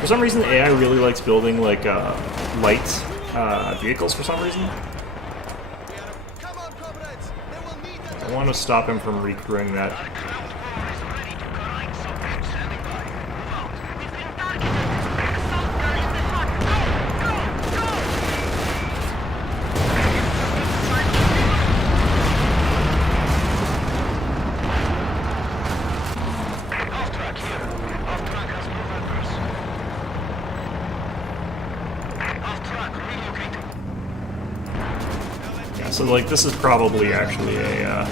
For some reason, the AI really likes building like light vehicles. For some reason, Come on, comrades. They will need that. I want to stop him from recrewing that. Ground war is ready to collide subject standing by. Move out. We've been targeted. Assault gun in the front. Go! Go! Go! Off track here. Off track has no members. Off track relocating. Yeah, so like this is probably actually a AI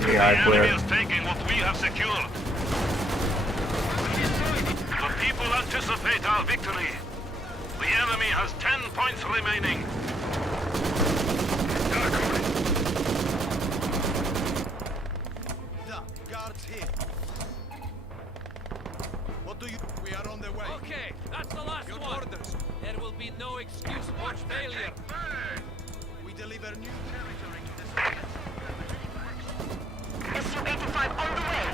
The enemy player. is taking what we have secured. People anticipate our victory. The enemy has 10 points remaining. Da, guards here. What do you... We are on the way. Okay, that's the last Your one. orders. There will be no excuse for failure. We deliver new territory to the Su-85 on the way.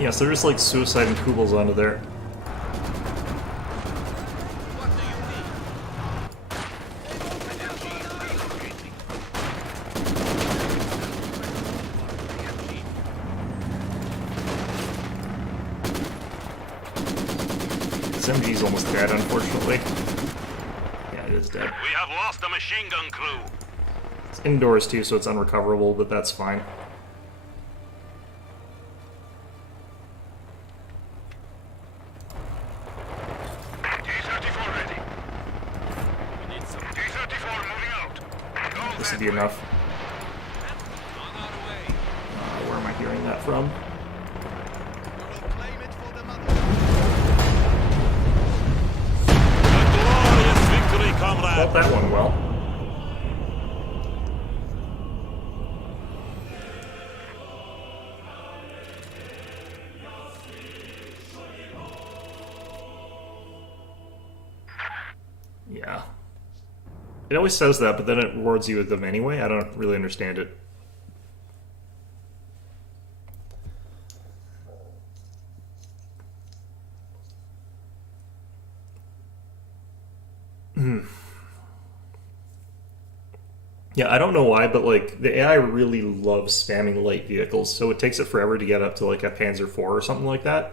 Yeah, so they're just like suiciding Kubels onto there. What do you need? This MG's almost dead, unfortunately. Yeah, it is dead. We have lost a machine gun crew. It's indoors too, so it's unrecoverable, but that's fine. D-34 ready. We need some D-34 moving out. Go This that would be way. enough. on our way. Where am I hearing that from? We will claim it for the mother. A glorious victory, comrade. Fought that one well. Yeah. It always says that, but then it rewards you with them anyway. I don't really understand it. Yeah, I don't know why, but like the AI really loves spamming light vehicles, so it takes it forever to get up to like a Panzer IV or something like that.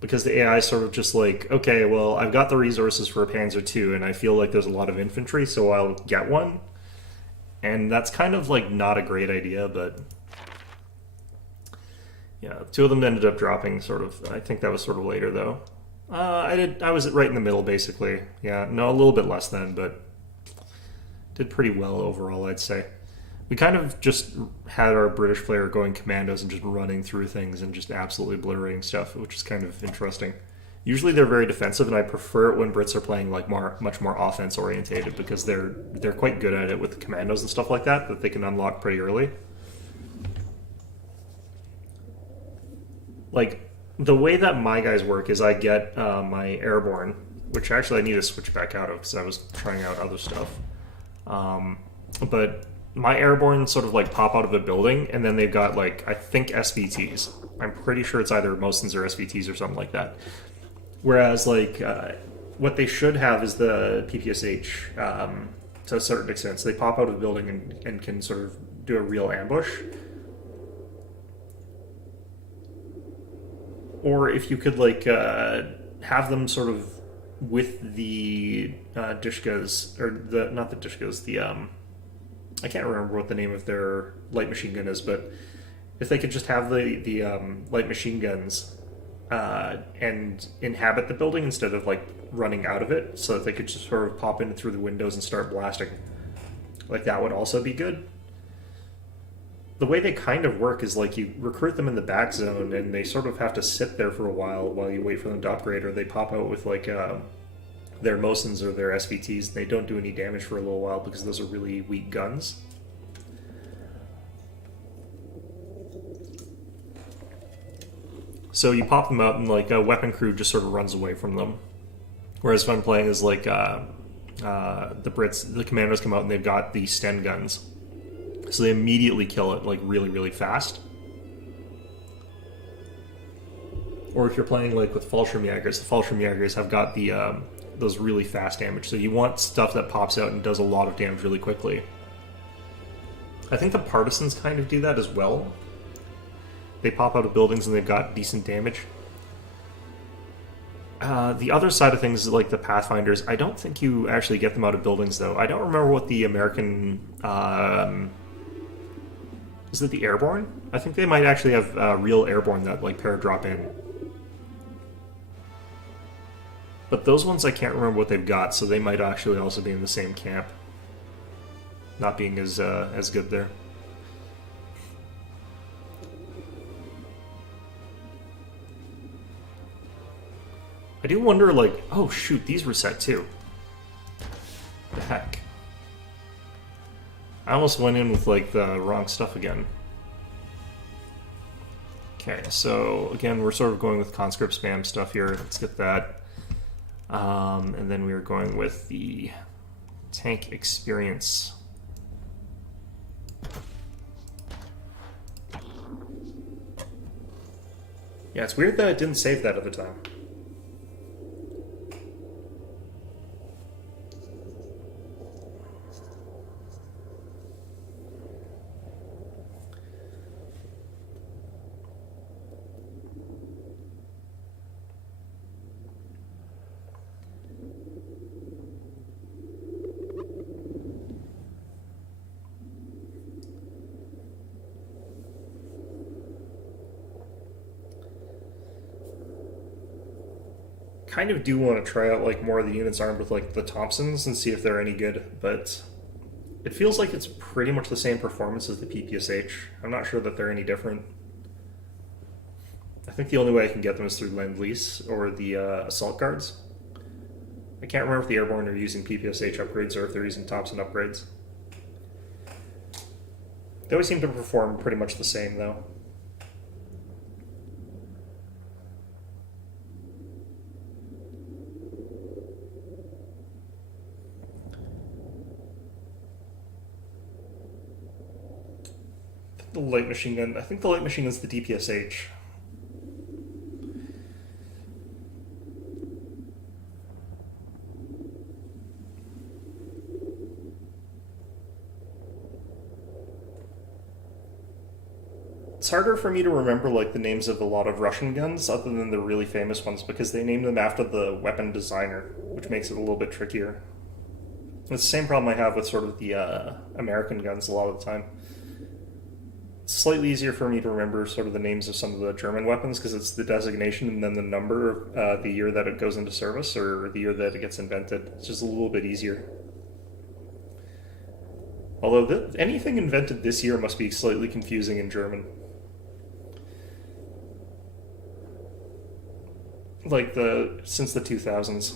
Because the AI is sort of just like, okay, well, I've got the resources for a Panzer II, and I feel like there's a lot of infantry, so I'll get one. And that's kind of like not a great idea, but yeah, two of them ended up dropping sort of. I think that was sort of later though. I was right in the middle basically. Yeah, no, a little bit less than, but did pretty well overall, I'd say. We kind of just had our British player going commandos and just running through things and just absolutely obliterating stuff, which is kind of interesting. Usually they're very defensive, and I prefer it when Brits are playing like much more offense orientated, because they're quite good at it with the commandos and stuff like that they can unlock pretty early. Like the way that my guys work is I get my airborne, which actually I need to switch back out of because I was trying out other stuff. But my airborne sort of like pop out of a building, and then they've got like, I think SVTs. I'm pretty sure it's either Mosins or SVTs or something like that. Whereas like what they should have is the PPSH to a certain extent. So they pop out of the building and can sort of do a real ambush. Or if you could like have them sort of with the Dishkas, or the not the Dishkas, the I can't remember what the name of their light machine gun is, but if they could just have the light machine guns and inhabit the building instead of like running out of it, so that they could just sort of pop in through the windows and start blasting, like that would also be good. The way they kind of work is like you recruit them in the back zone, and they sort of have to sit there for a while you wait for them to upgrade, or they pop out with like their Mosins or their SVTs, and they don't do any damage for a little while because those are really weak guns. So you pop them out, and like a weapon crew just sort of runs away from them. Whereas if I'm playing as like the Brits, the commandos come out and they've got the Sten guns. So they immediately kill it, like, really, really fast. Or if you're playing, like, with Fallschirmjägers, the Fallschirmjägers have got the, those really fast damage. So you want stuff that pops out and does a lot of damage really quickly. I think the Partisans kind of do that as well. They pop out of buildings and they've got decent damage. The other side of things is like the Pathfinders. I don't think you actually get them out of buildings, though. I don't remember what the American... is it the Airborne? I think they might actually have real Airborne that like paradrop in. But those ones I can't remember what they've got, so they might actually also be in the same camp. Not being as good there. do wonder, like, oh shoot, these reset too. The heck. I almost went in with, like, the wrong stuff again. Okay, so again, we're sort of going with conscript spam stuff here. Let's get that. And then we're going with the tank experience. Yeah, it's weird that it didn't save that at the time. Kind of do want to try out like more of the units armed with like the Thompsons and see if they're any good, but it feels like it's pretty much the same performance as the PPSH. I'm not sure that they're any different. I think the only way I can get them is through Lend-Lease or the Assault Guards. I can't remember if the Airborne are using PPSH upgrades or if they're using Thompson upgrades. They always seem to perform pretty much the same though. The light machine gun. I think the light machine gun's the DPSH. It's harder for me to remember like the names of a lot of Russian guns other than the really famous ones because they named them after the weapon designer, which makes it a little bit trickier. It's the same problem I have with sort of the American guns a lot of the time. It's slightly easier for me to remember sort of the names of some of the German weapons because it's the designation and then the number, the year that it goes into service or the year that it gets invented. It's just a little bit easier. Although anything invented this year must be slightly confusing in German. Like since the 2000s.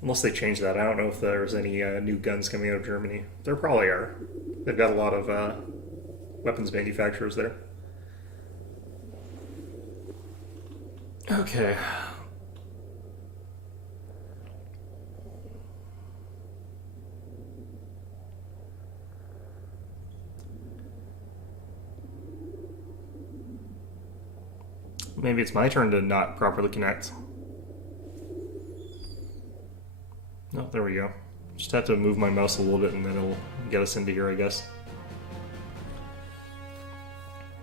Unless they change that. I don't know if there's any new guns coming out of Germany. There probably are. They've got a lot of weapons manufacturers there. Okay. Maybe it's my turn to not properly connect. Oh, there we go. Just have to move my mouse a little bit and then it'll get us into here, I guess.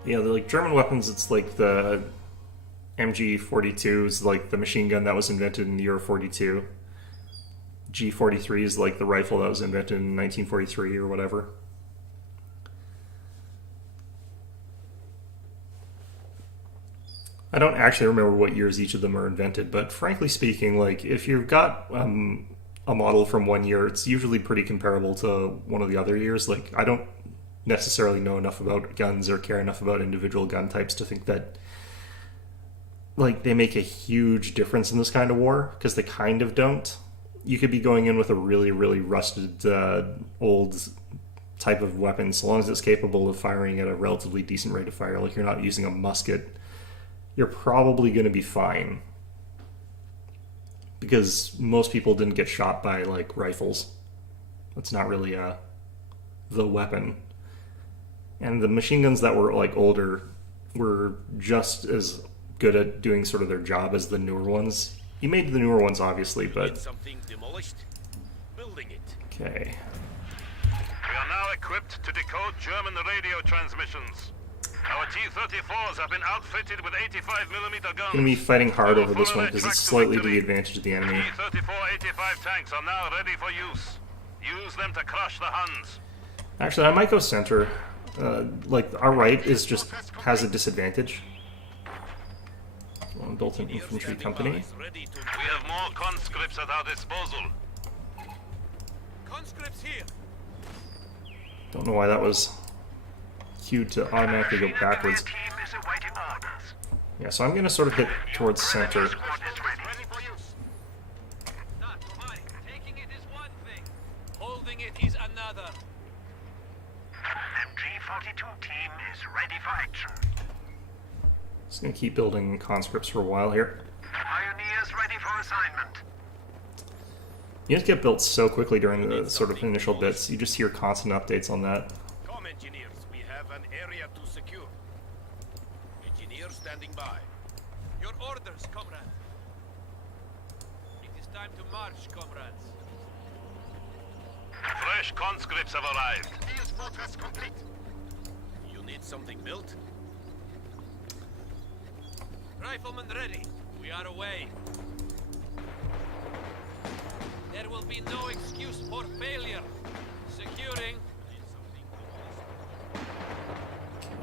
Yeah, the like German weapons, it's like the MG42 is like the machine gun that was invented in the year 42. G43 is like the rifle that was invented in 1943 or whatever. I don't actually remember what years each of them are invented, but frankly speaking, like if you've got a model from one year, it's usually pretty comparable to one of the other years. Like I don't necessarily know enough about guns or care enough about individual gun types to think that like they make a huge difference in this kind of war, because they kind of don't. You could be going in with a really, really rusted old type of weapon, so long as it's capable of firing at a relatively decent rate of fire, like you're not using a musket, you're probably going to be fine. Because most people didn't get shot by like rifles. That's not really the weapon. And the machine guns that were like older were just as good at doing sort of their job as the newer ones. You made the newer ones obviously, but Something demolished? Building it. okay. We are now equipped to decode German radio transmissions. Our T-34s have been outfitted with 85mm guns. Gonna be fighting hard over this one because it's slightly to the advantage of the enemy. T-34-85 tanks are now ready for use. Use them to crush the Huns. Actually, I might go center. Like our right is just has a disadvantage. Built an infantry company. We have more conscripts at our disposal. Conscripts here. Don't know why that was queued to automatically go backwards. Team is awaiting orders. Yeah, so I'm gonna sort of hit towards center. Squad is ready. moving it is another. MG-42 team is ready for action. Just gonna keep building conscripts for a while here. Pioneers ready for assignment. Units get built so quickly during the sort of initial bits. You just hear constant updates on that. Come, engineers. We have an area to secure. Engineer standing by. Your orders, comrade. It is time to march, comrades. Fresh conscripts have arrived. Deals fortress complete. You need something built? Riflemen ready. We are away. There will be no excuse for failure. Securing.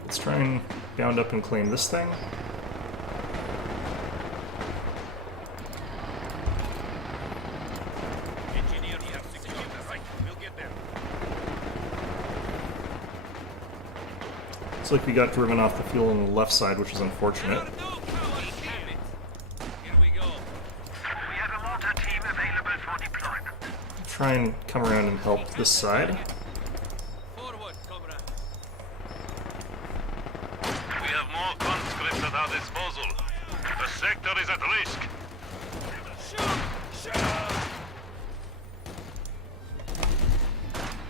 Let's try and bound up and claim this thing. Engineer, you have secured the site. We'll get there. Looks like we got driven off the field on the left side, which is There unfortunate. are no cowards here. Here we go. We have a mortar team available for deployment. Try and come around and help this side. Forward, comrade. We have more conscripts at our disposal. The sector is at risk. Shoot!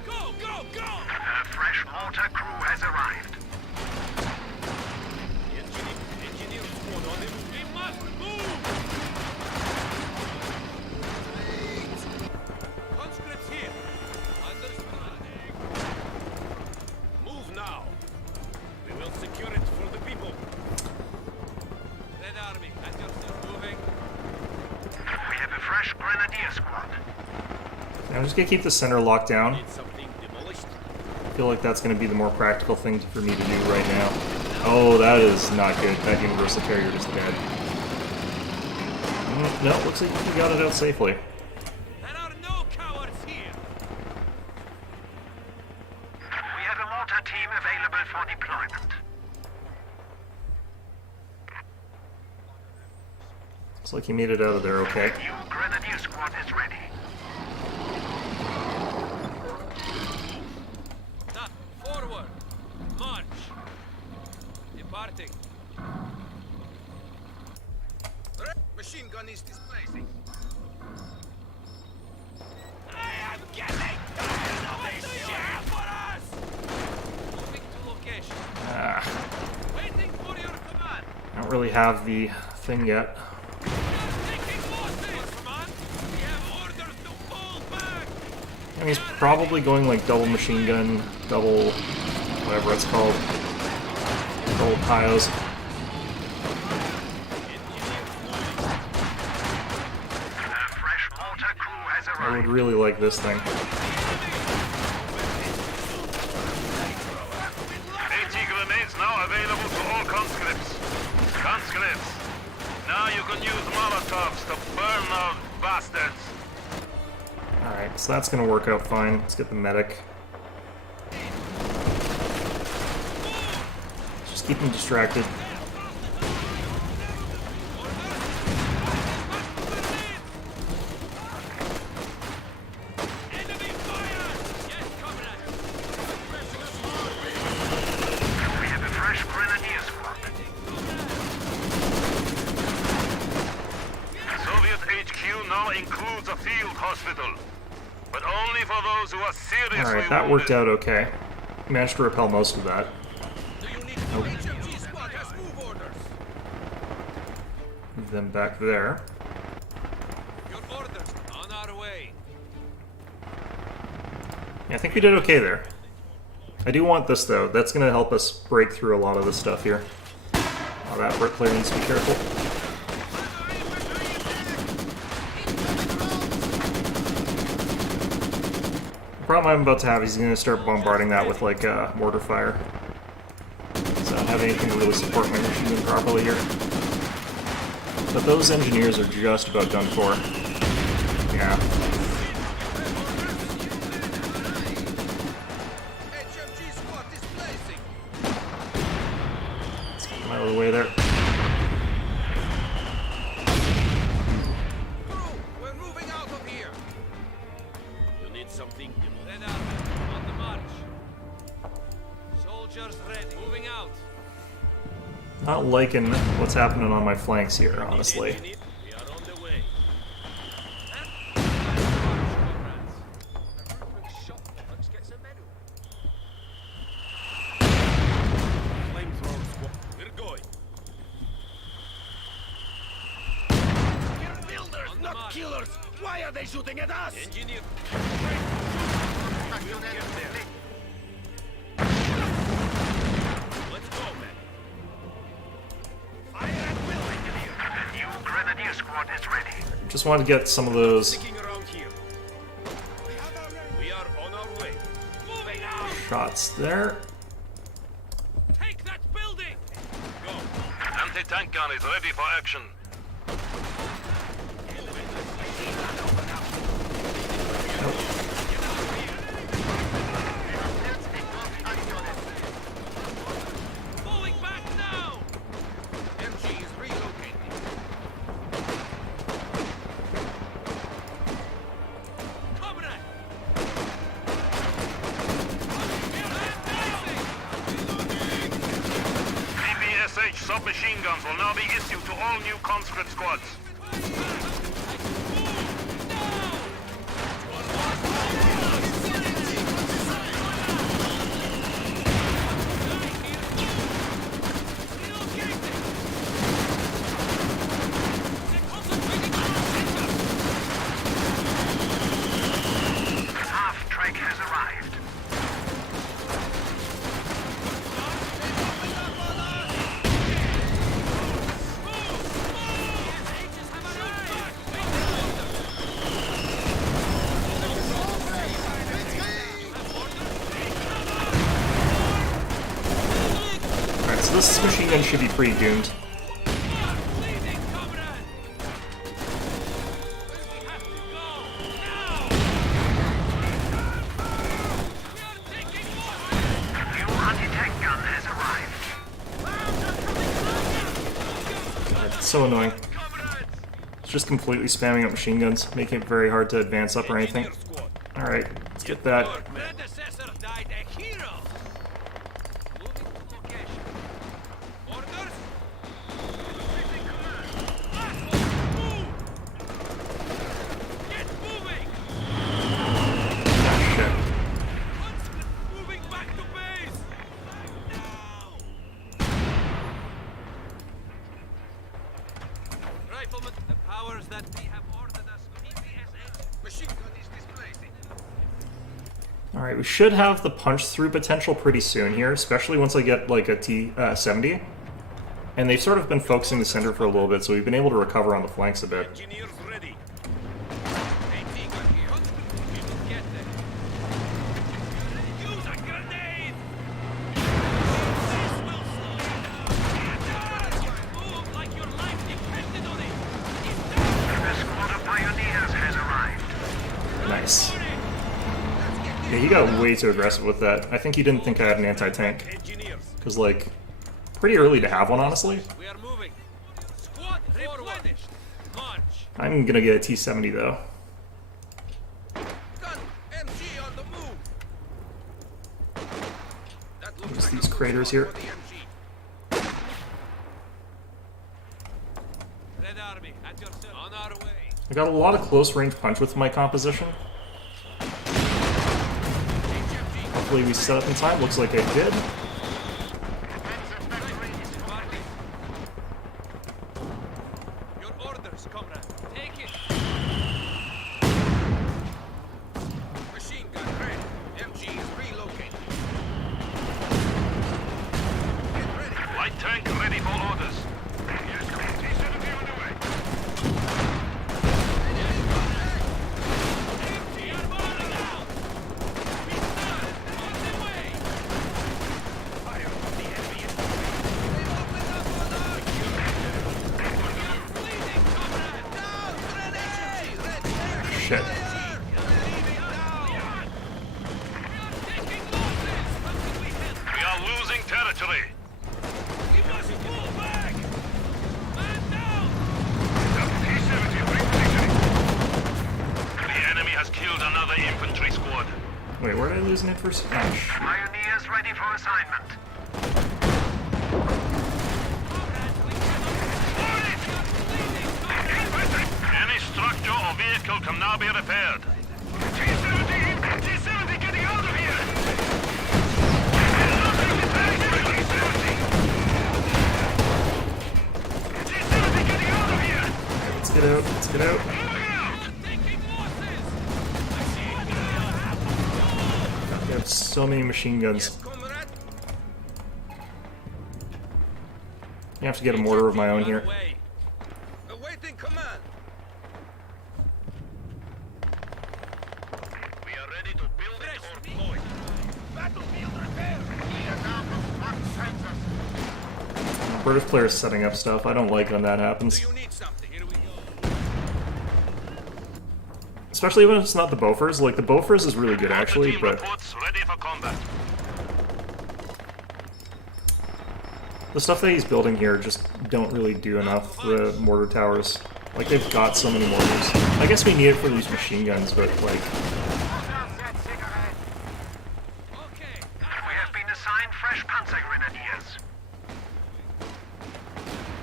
Go, go, go! A fresh mortar crew has arrived. Engineer squad on him. We must move! Conscripts here. Understood. Move now. We will secure it for the people. Red Army, and yourself moving. We have a fresh grenadier squad. I'm just gonna keep the center locked down. Need something demolished? I feel like that's gonna be the more practical thing for me to do right now. Oh, that is not good. That universal carrier is dead. No, looks like we got it out safely. There are no cowards here. We have a mortar team available for deployment. Looks like you made it out of there okay. New grenadier squad is ready. Now, forward. March. Departing. Machine gun is displacing. I am getting tired of this shit for us! Moving to location. Waiting for your command. I don't really have the thing yet. We are taking losses, command. We have orders to pull back. And he's probably going like double machine gun, double whatever it's called. Double pios. A fresh mortar crew has I would arrived. really like this thing. 80 grenades now available to all conscripts. Conscripts, now you can use Molotovs to burn those bastards. Alright, so that's gonna work out fine. Let's get the medic. Just keep him distracted. Enemy fire! Yes, comrade. We have a fresh grenadier squad. Soviet HQ now includes a field hospital, but only for those who are seriously Alright, that worked wounded. out okay. Managed to repel most of that. Do you need to HMG squad has move orders? Move them back there. Your orders on our way. Yeah, I think we did okay there. I do want this though. That's gonna help us break through a lot of this stuff here. Oh, that bricklayer needs to be careful. The problem I'm about to have is he's gonna start bombarding that with like mortar fire. So I don't have anything to really support my machine gun properly here. But those engineers are just about done for. Yeah. HMG squad displacing. Let's get them out of the way there. Crew, we're moving out of here. You need need something. Red Army, on the march. Soldiers ready. Moving out. Not liking what's happening on my flanks here, honestly. Engineer, we are on the way. Flamethrower squad. We're going. We're builders, On the not march. killers. Why are they shooting at us? Engineer. We'll get there. Let's go, man. Fire at will, engineer. The new Grenadier squad is ready. Just wanted to get some of those Sticking around here. We are on our way. Moving out. shots there. Take that building. Go. Anti-tank gun is ready for action. Falling back now. MG is relocating. Comrade. PBSH submachine guns will now be issued to all new conscript squads. Half track has arrived. Alright, so this machine gun should be pretty doomed. Leading, comrade. We have to go now. We are taking losses. New anti-tank gun has arrived. God, it's so annoying. Comrades. It's just completely spamming up machine guns, making it very hard to advance up or anything. Engineer squad. Alright, let's get that. Predecessor died a hero. Moving to location. Orders. Move. Get moving. Shit. Conscript moving back to base. Now. Riflemen, the powers that be have ordered us PPSH. Machine gun is displacing. Alright, we should have the punch-through potential pretty soon here, especially once I get like a T-70. And they've sort of been focusing the center for a little bit, so we've been able to recover on the flanks a bit. Engineers ready. AT gun here. Conscript, we will get there. Use a grenade. This will slow you down. Move like your life depended on it. It's down. The squad of pioneers has arrived. Nice. Yeah, he got way too aggressive with that. I think he didn't think I had an anti-tank. Engineers. Because, like, pretty early to have one, honestly. We are moving. Squad replenished. March. I'm gonna get a T-70, though. Gun. MG on the move. That looks There's like these a good craters spot here. for the MG. Red Army, at your service. On our way. I got a lot of close-range punch with my composition. Hopefully we set up in time. Looks like I did. Your orders, comrade. Take it. Machine gun ready. MG is relocating. Get ready. Light tank ready for orders. T-70 on the way. We are rolling out. We started on the way. Fire from the enemy. Leading, comrade. Down! Grenade! Ready! Shit. Taking losses. How can we help? We are losing territory. We must pull back. Man down. T-70 repositioning. The enemy has killed another infantry squad. forward. Wait, where did I lose an adversary? Oh, sh- Pioneers ready for assignment. Any structure or vehicle can now be repaired. T-70! T-70 getting out of here! T-70 getting out of here! let's get out. Let's get out. I have so many machine guns. Comrade, I have to get a mortar of my own here. awaiting command. We are ready to build it or blow it. Battlefield repair. British players setting up stuff. I don't like when that happens. You need something. Here we go. Especially when it's not the Bofors. Like, the Bofors is really good, actually, Team but reports ready for combat. the stuff that he's building here just don't really do enough. The mortar towers. Like, they've got so many mortars. I guess we need it for these machine guns, but, like, Okay. We have been assigned fresh Panzer Grenadiers.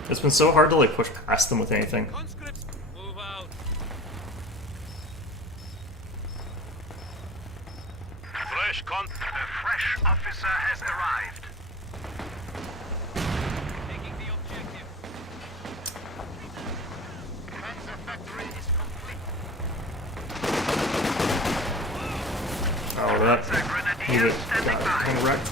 it's been so hard to, like, push past them with anything. Conscripts, move out. Fresh con. A fresh officer has arrived. Taking the objective. Panzer factory is complete. Oh, that Panzer needed Grenadiers got standing by. kind of wrecked.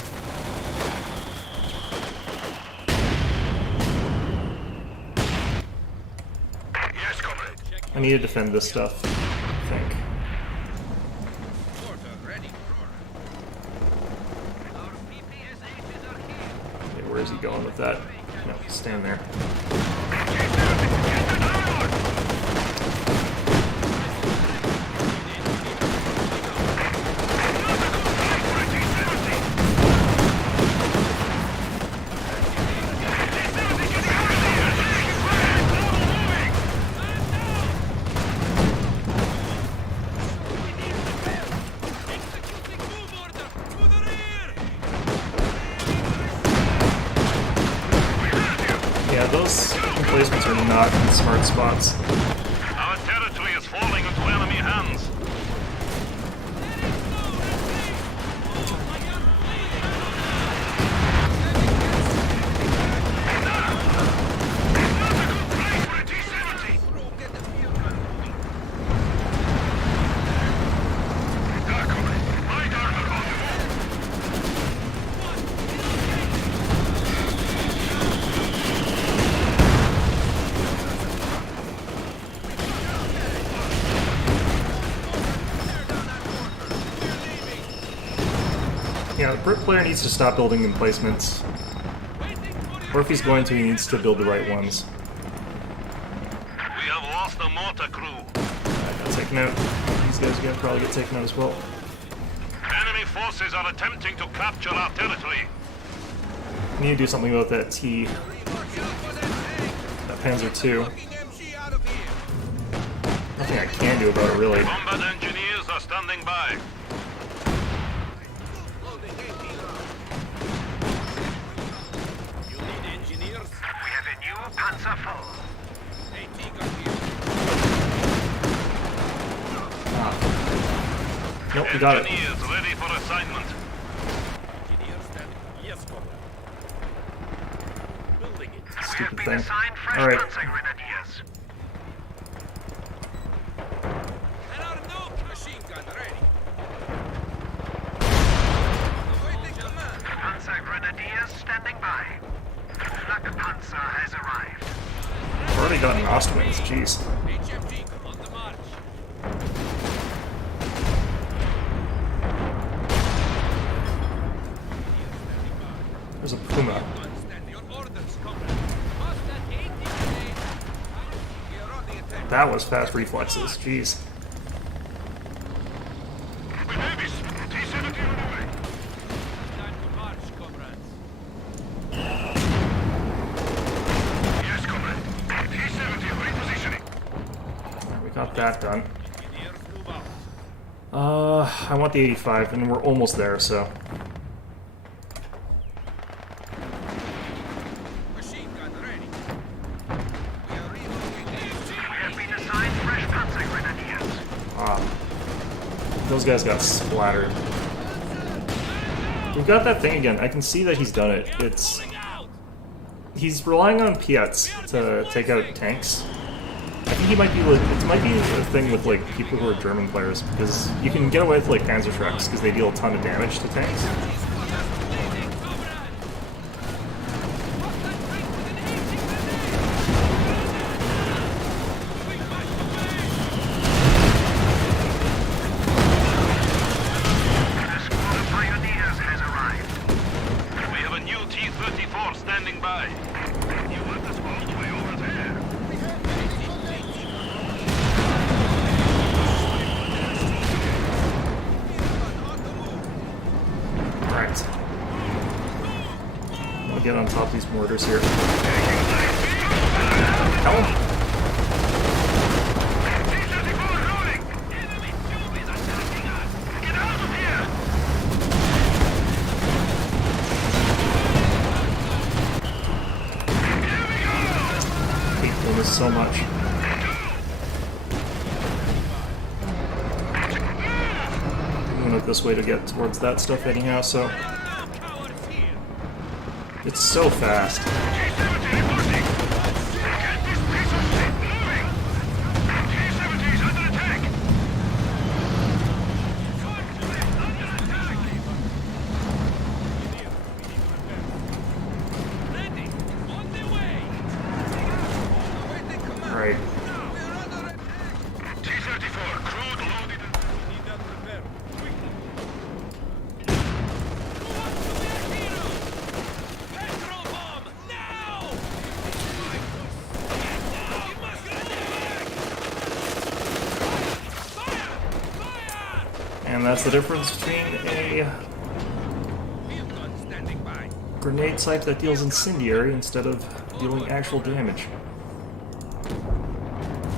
Yes, comrade. I need to defend this stuff, I think. Mortar ready. Our PPSHs are here. Okay, where is he going with that? No, stand there. Executing move order. To the rear. Yeah, those emplacements are not in smart spots. Our territory is falling into enemy hands. Yeah, the Brit player needs to stop building emplacements. Or if he's going to, he needs to build the right ones. We have lost a mortar crew. Got taken out. These guys are gonna probably get taken out as well. Enemy forces are attempting to capture our territory. I need to do something about that T, that Panzer II. MG out of here. Nothing I can do about it, really. Combat engineers are standing by. Loading AT round. You need engineers? We have a new Panzer IV. AT gun here. Ah. Nope, we got it. Engineers ready for assignment. Engineers standing. Yes, comrade. Building it. We have Stupid been thing. assigned fresh Alright. Panzer Grenadiers. And our new Machine gun ready. Awaiting command. Panzer Grenadiers standing by. Flak Panzer has arrived. I've already gotten Ostwings, jeez. HFG on the march. There's a Puma. standing. Your orders, comrade. Must at 80 today. We are on the attack. That was fast reflexes, jeez. T-70 on the way. Time to march, comrades. Yes, comrade. T-70 repositioning. We got that done. Engineers move out. I want the 85, and we're almost there, so... Machine gun ready. We are relocating. We have been assigned fresh panzer grenadiers. Ah. Those guys got splattered. We've got that thing again. I can see that he's done it. It's... He's relying on Piets to take out tanks. I think he might be like... It might be a thing with, like, people who are German players, because you can get away with, like, Panzerschrecks, because they deal a ton of damage to tanks. The squad of pioneers has arrived. We have a new T-34 standing by. You want us all the way over there? Alright. I'll get on top of these mortars here. Hell. T-34 rolling! Enemy tube is attacking us! Get out of here! Here we go! I hate doing this so much. I'm going this way to get towards that stuff anyhow, so... It's so fast. T-70 reporting! Get this piece of shit moving! T-70 is under attack! Ready! On the way! Alright. T-34, crude loaded. Need that repair. Quickly. Who wants to be a hero? Petrol bomb! Now! Get down! You must get back! Fire! Fire! And that's the difference between a Field gun standing by. grenade type that deals incendiary instead of dealing actual damage.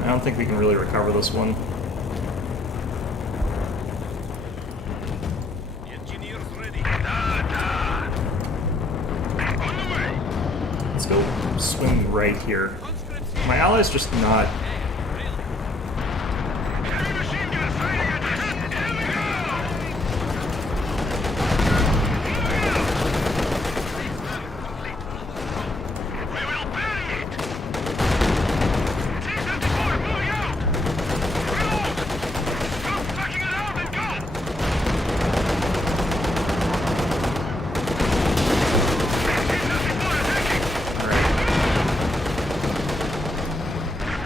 I don't think we can really recover this one. Engineers ready. On the way! Let's go swing right here. My ally's just not... Heavy machine gun fighting at us! Here we go! We will bury it! T-74, moving out! Reload! Stop fucking around and go! T-74 attacking! Alright.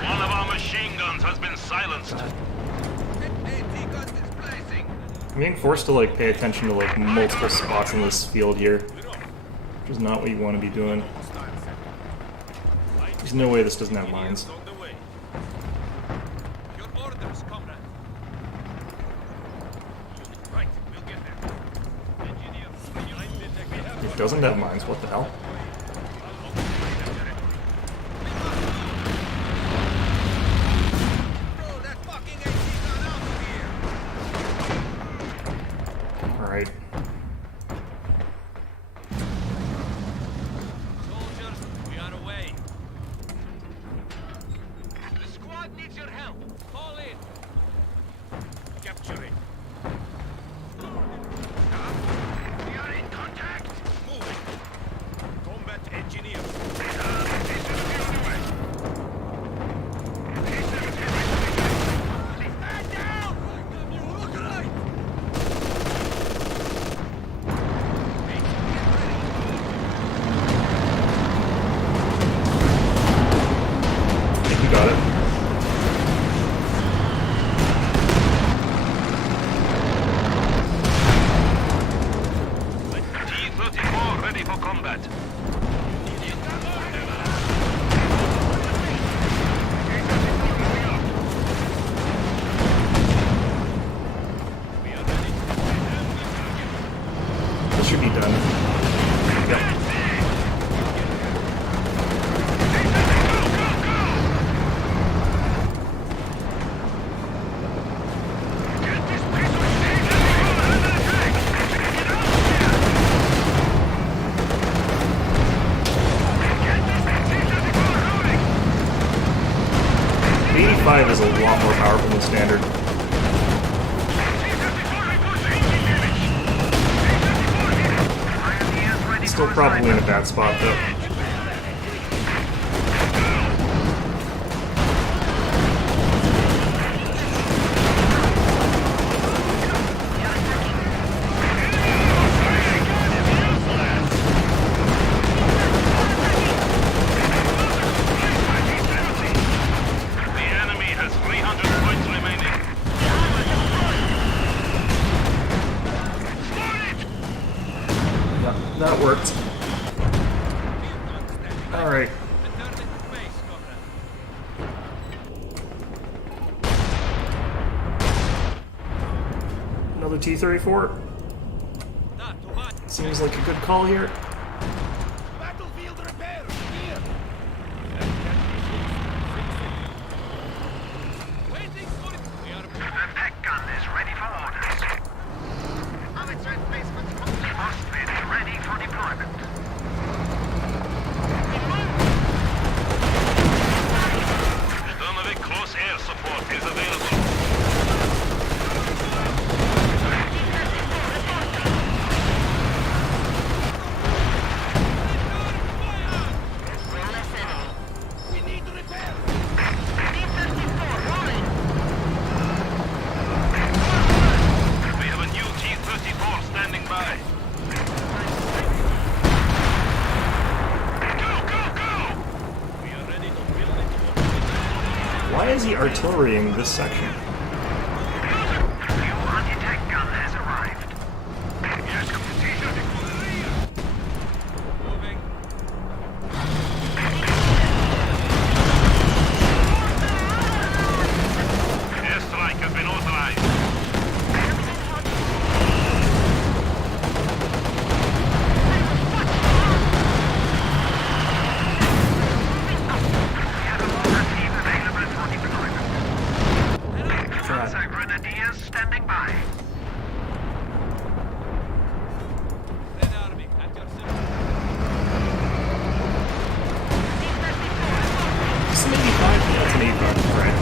One of our machine guns has been silenced. AT gun displacing. I'm being forced to, like, pay attention to, like, multiple spots in this field here. Which is not what you want to be doing. There's no way this doesn't have mines. On the way. Your orders, comrade. Right, we'll get there. Engineers, It doesn't have mines, what the hell? Throw that fucking AT gun out of here. Alright. Soldiers, we are away. The squad needs your help! Fall in. Capture it. We are in contact! Moving. Combat engineers. T-70 on the way! T-70 ready! Man down! Look right! I think we got it. T-34 ready for combat. This should be done. Yep. Get this piece of a lot more powerful than standard. Still probably in a bad spot though. The enemy has 300 points remaining. Yeah, that worked. Alright. Another T-34. Seems like a good call here. Battlefield repair! Here! Waiting for it. We are The tech gun is ready for orders. Howitzer replacement complete. Hostage ready for deployment. Sturmovik close air support is available. Less enemy. We need repair! D-34 rolling. We have a new T-34 standing by. Go, go, go! We are ready to build it. Why is he artillerying this section? New anti-tank gun has arrived. Yes, moving. Airstrike has been authorized. team available for deployment. Panzer Grenadiers standing by. Red Army, at your service. Is this an 85? Yeah, it's an 85, right.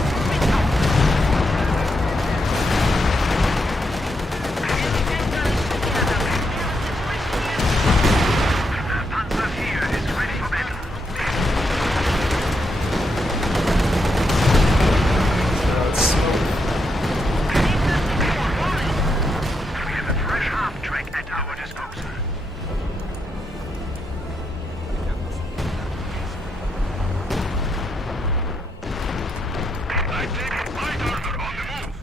Panzer here is ready for battle. It's smoke. We have a fresh half track at our disposal. I take light armor on the move.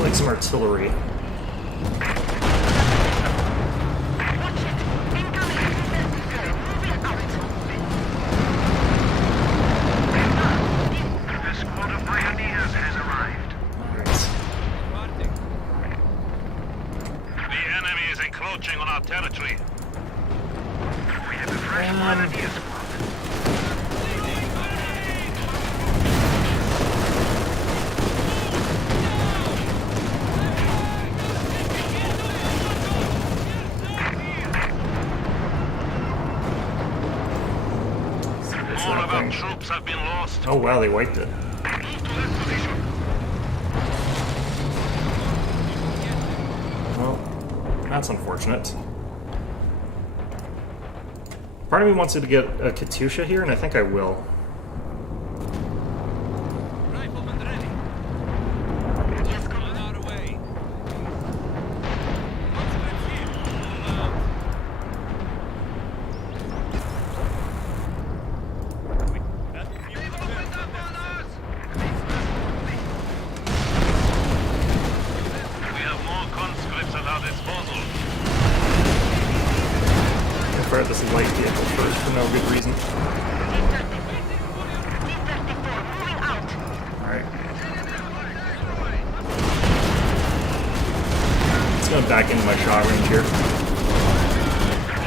Like some artillery. Watch it. Incoming D-34 moving out. The squad of pioneers has arrived. Nice. Departing. The enemy is encroaching on our territory. We have a fresh grenadier squad. What's More that of our thing? troops have been lost. Oh wow, they wiped it. Move to that position. Well, that's unfortunate. Part of me wants to get a Katyusha here, and I think I will. Rifleman ready. Yes, On Commander. our way. Conscripts here. Move out. We have more conscripts at our disposal. I'll fire this light vehicle first for no good reason. D-34 moving out. Alright. It's going back into my shot range here.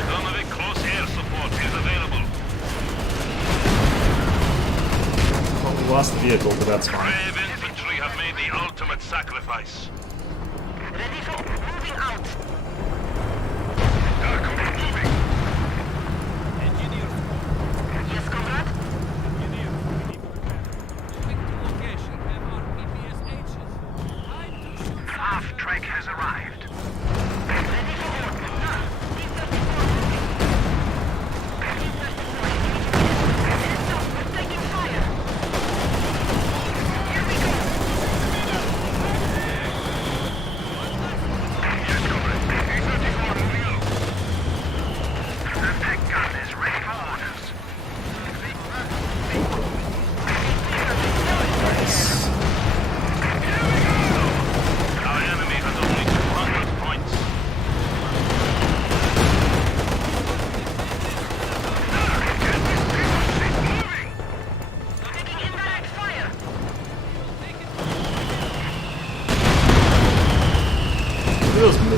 Sturmovik close air support is available. Well, we lost the vehicle, but that's fine. Brave infantry have made the ultimate sacrifice. Ready for moving out.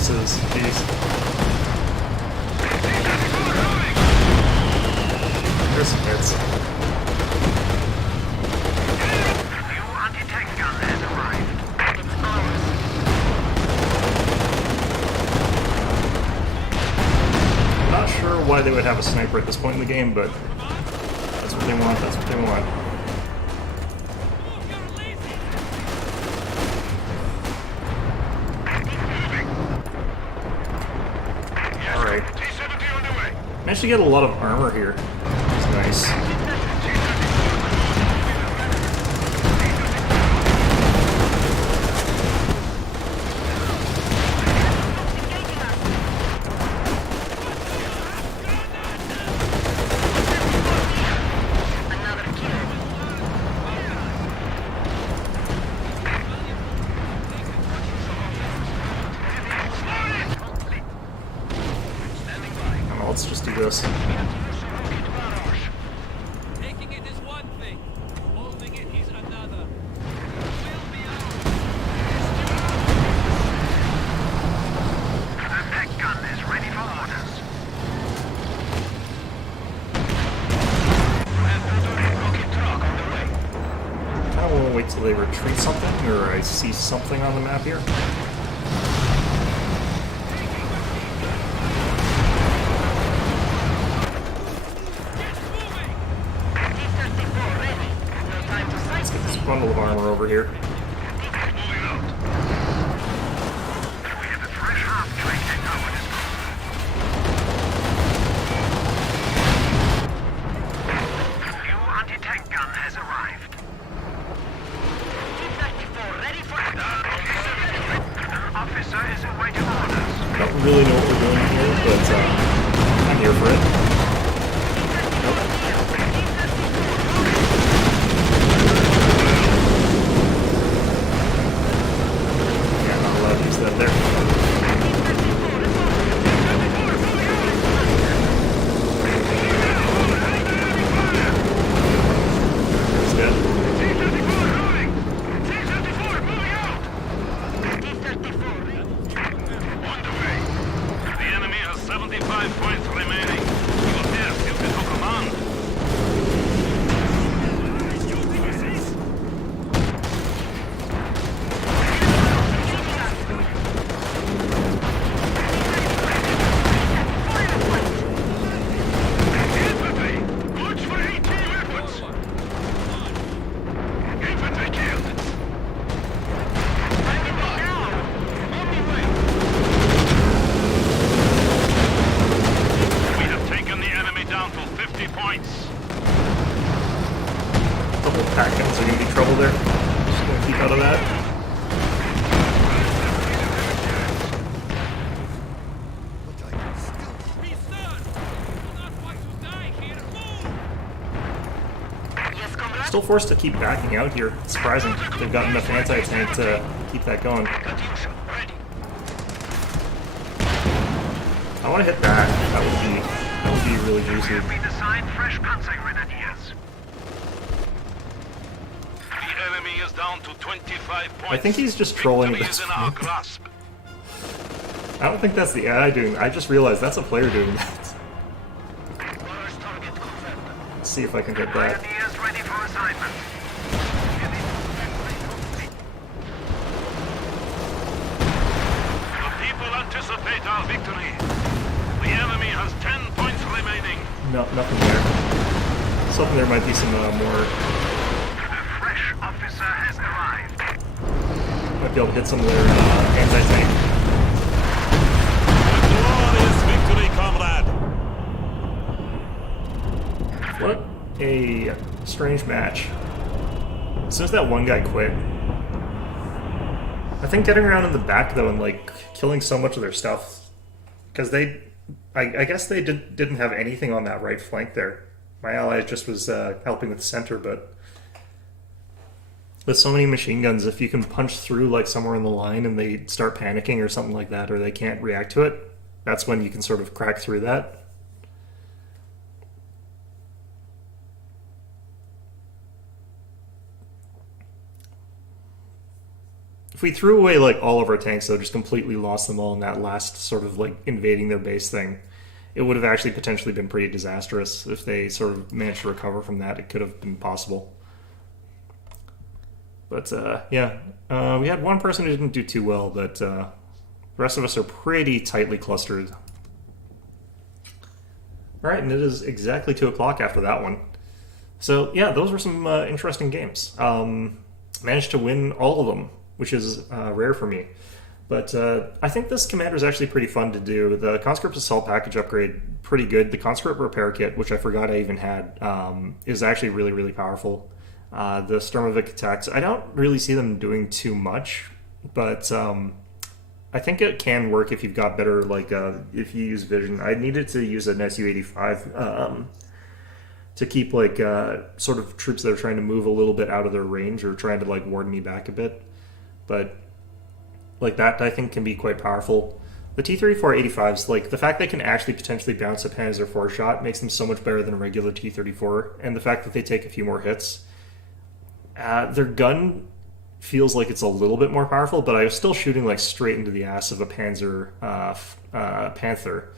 this is. Jeez. There's some hits. New anti-tank gun has arrived. I'm not sure why they would have a sniper at this point in the game, but that's what they want. That's what they want. Alright. T-70 on the way. Managed to get a lot of armor here. It's nice. Let's just do this. Taking it is one thing, holding it is another. The tech gun is ready for orders. Rocket truck on the way. I don't want to wait till they retreat something, or I see something on the map here. Let's get this bundle of armor over here. We have a fresh half train at our disposal. New anti-tank gun has arrived. An officer is awaiting orders. I don't really know what we're doing here, but I'm here for it. Yeah, not allowed to use that there. That's good. The enemy has 75 points remaining. You appear suited for command. Infantry! Watch for AT weapons! Infantry killed! We have taken the enemy down to 50 points. Couple pack guns are gonna be trouble there. Just gonna keep out of that. Be stern! Do not want to die here. Move! Still forced to keep backing out here. It's surprising. They've got enough anti-tank to keep that going. I want to hit that. That would be really juicy. Have been assigned fresh Panzergrenadiers. The enemy is down to 25 points. I think he's just trolling at Victory this is in our point. grasp. I don't think that's the AI doing that. I just realized that's a player doing that. Let's see if I can hit that. Pioneers ready for assignment. The people anticipate our victory. The enemy has 10 points remaining. No, nothing there. I was hoping there might be some more. A fresh officer has arrived. Might be able to hit some of their anti-tank. Glorious victory, comrade. What a strange match. As soon as that one guy quit, I think getting around in the back though and like killing so much of their stuff, because I guess they didn't have anything on that right flank there. My ally just was helping with the center, but with so many machine guns, if you can punch through like somewhere in the line and they start panicking or something like that, or they can't react to it, that's when you can sort of crack through that. If we threw away like all of our tanks, though, just completely lost them all in that last sort of like invading their base thing, it would have actually potentially been pretty disastrous. If they sort of managed to recover from that, it could have been possible. But yeah, we had one person who didn't do too well, but the rest of us are pretty tightly clustered. Alright, and it is exactly 2 o'clock after that one. So yeah, those were some interesting games. Managed to win all of them, which is rare for me. But I think this commander is actually pretty fun to do. The Conscript Assault Package upgrade, pretty good. The Conscript Repair Kit, which I forgot I even had, is actually really, really powerful. The Sturmovik attacks, I don't really see them doing too much, but I think it can work if you've got better, like, if you use Vision. I needed to use an SU-85 to keep, like, sort of troops that are trying to move a little bit out of their range or trying to, like, ward me back a bit. But, like, that I think can be quite powerful. The T-34-85s, like, the fact they can actually potentially bounce a Panzer IV shot makes them so much better than a regular T-34, and the fact that they take a few more hits. Their gun feels like it's a little bit more powerful, but I was still shooting like straight into the ass of a Panzer Panther,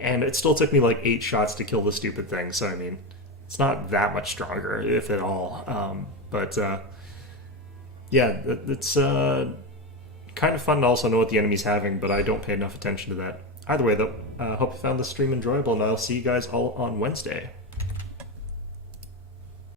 and it still took me like 8 shots to kill the stupid thing. So I mean, it's not that much stronger, if at all. But yeah, it's kind of fun to also know what the enemy's having, but I don't pay enough attention to that. Either way, though, hope you found this stream enjoyable, and I'll see you guys all on Wednesday.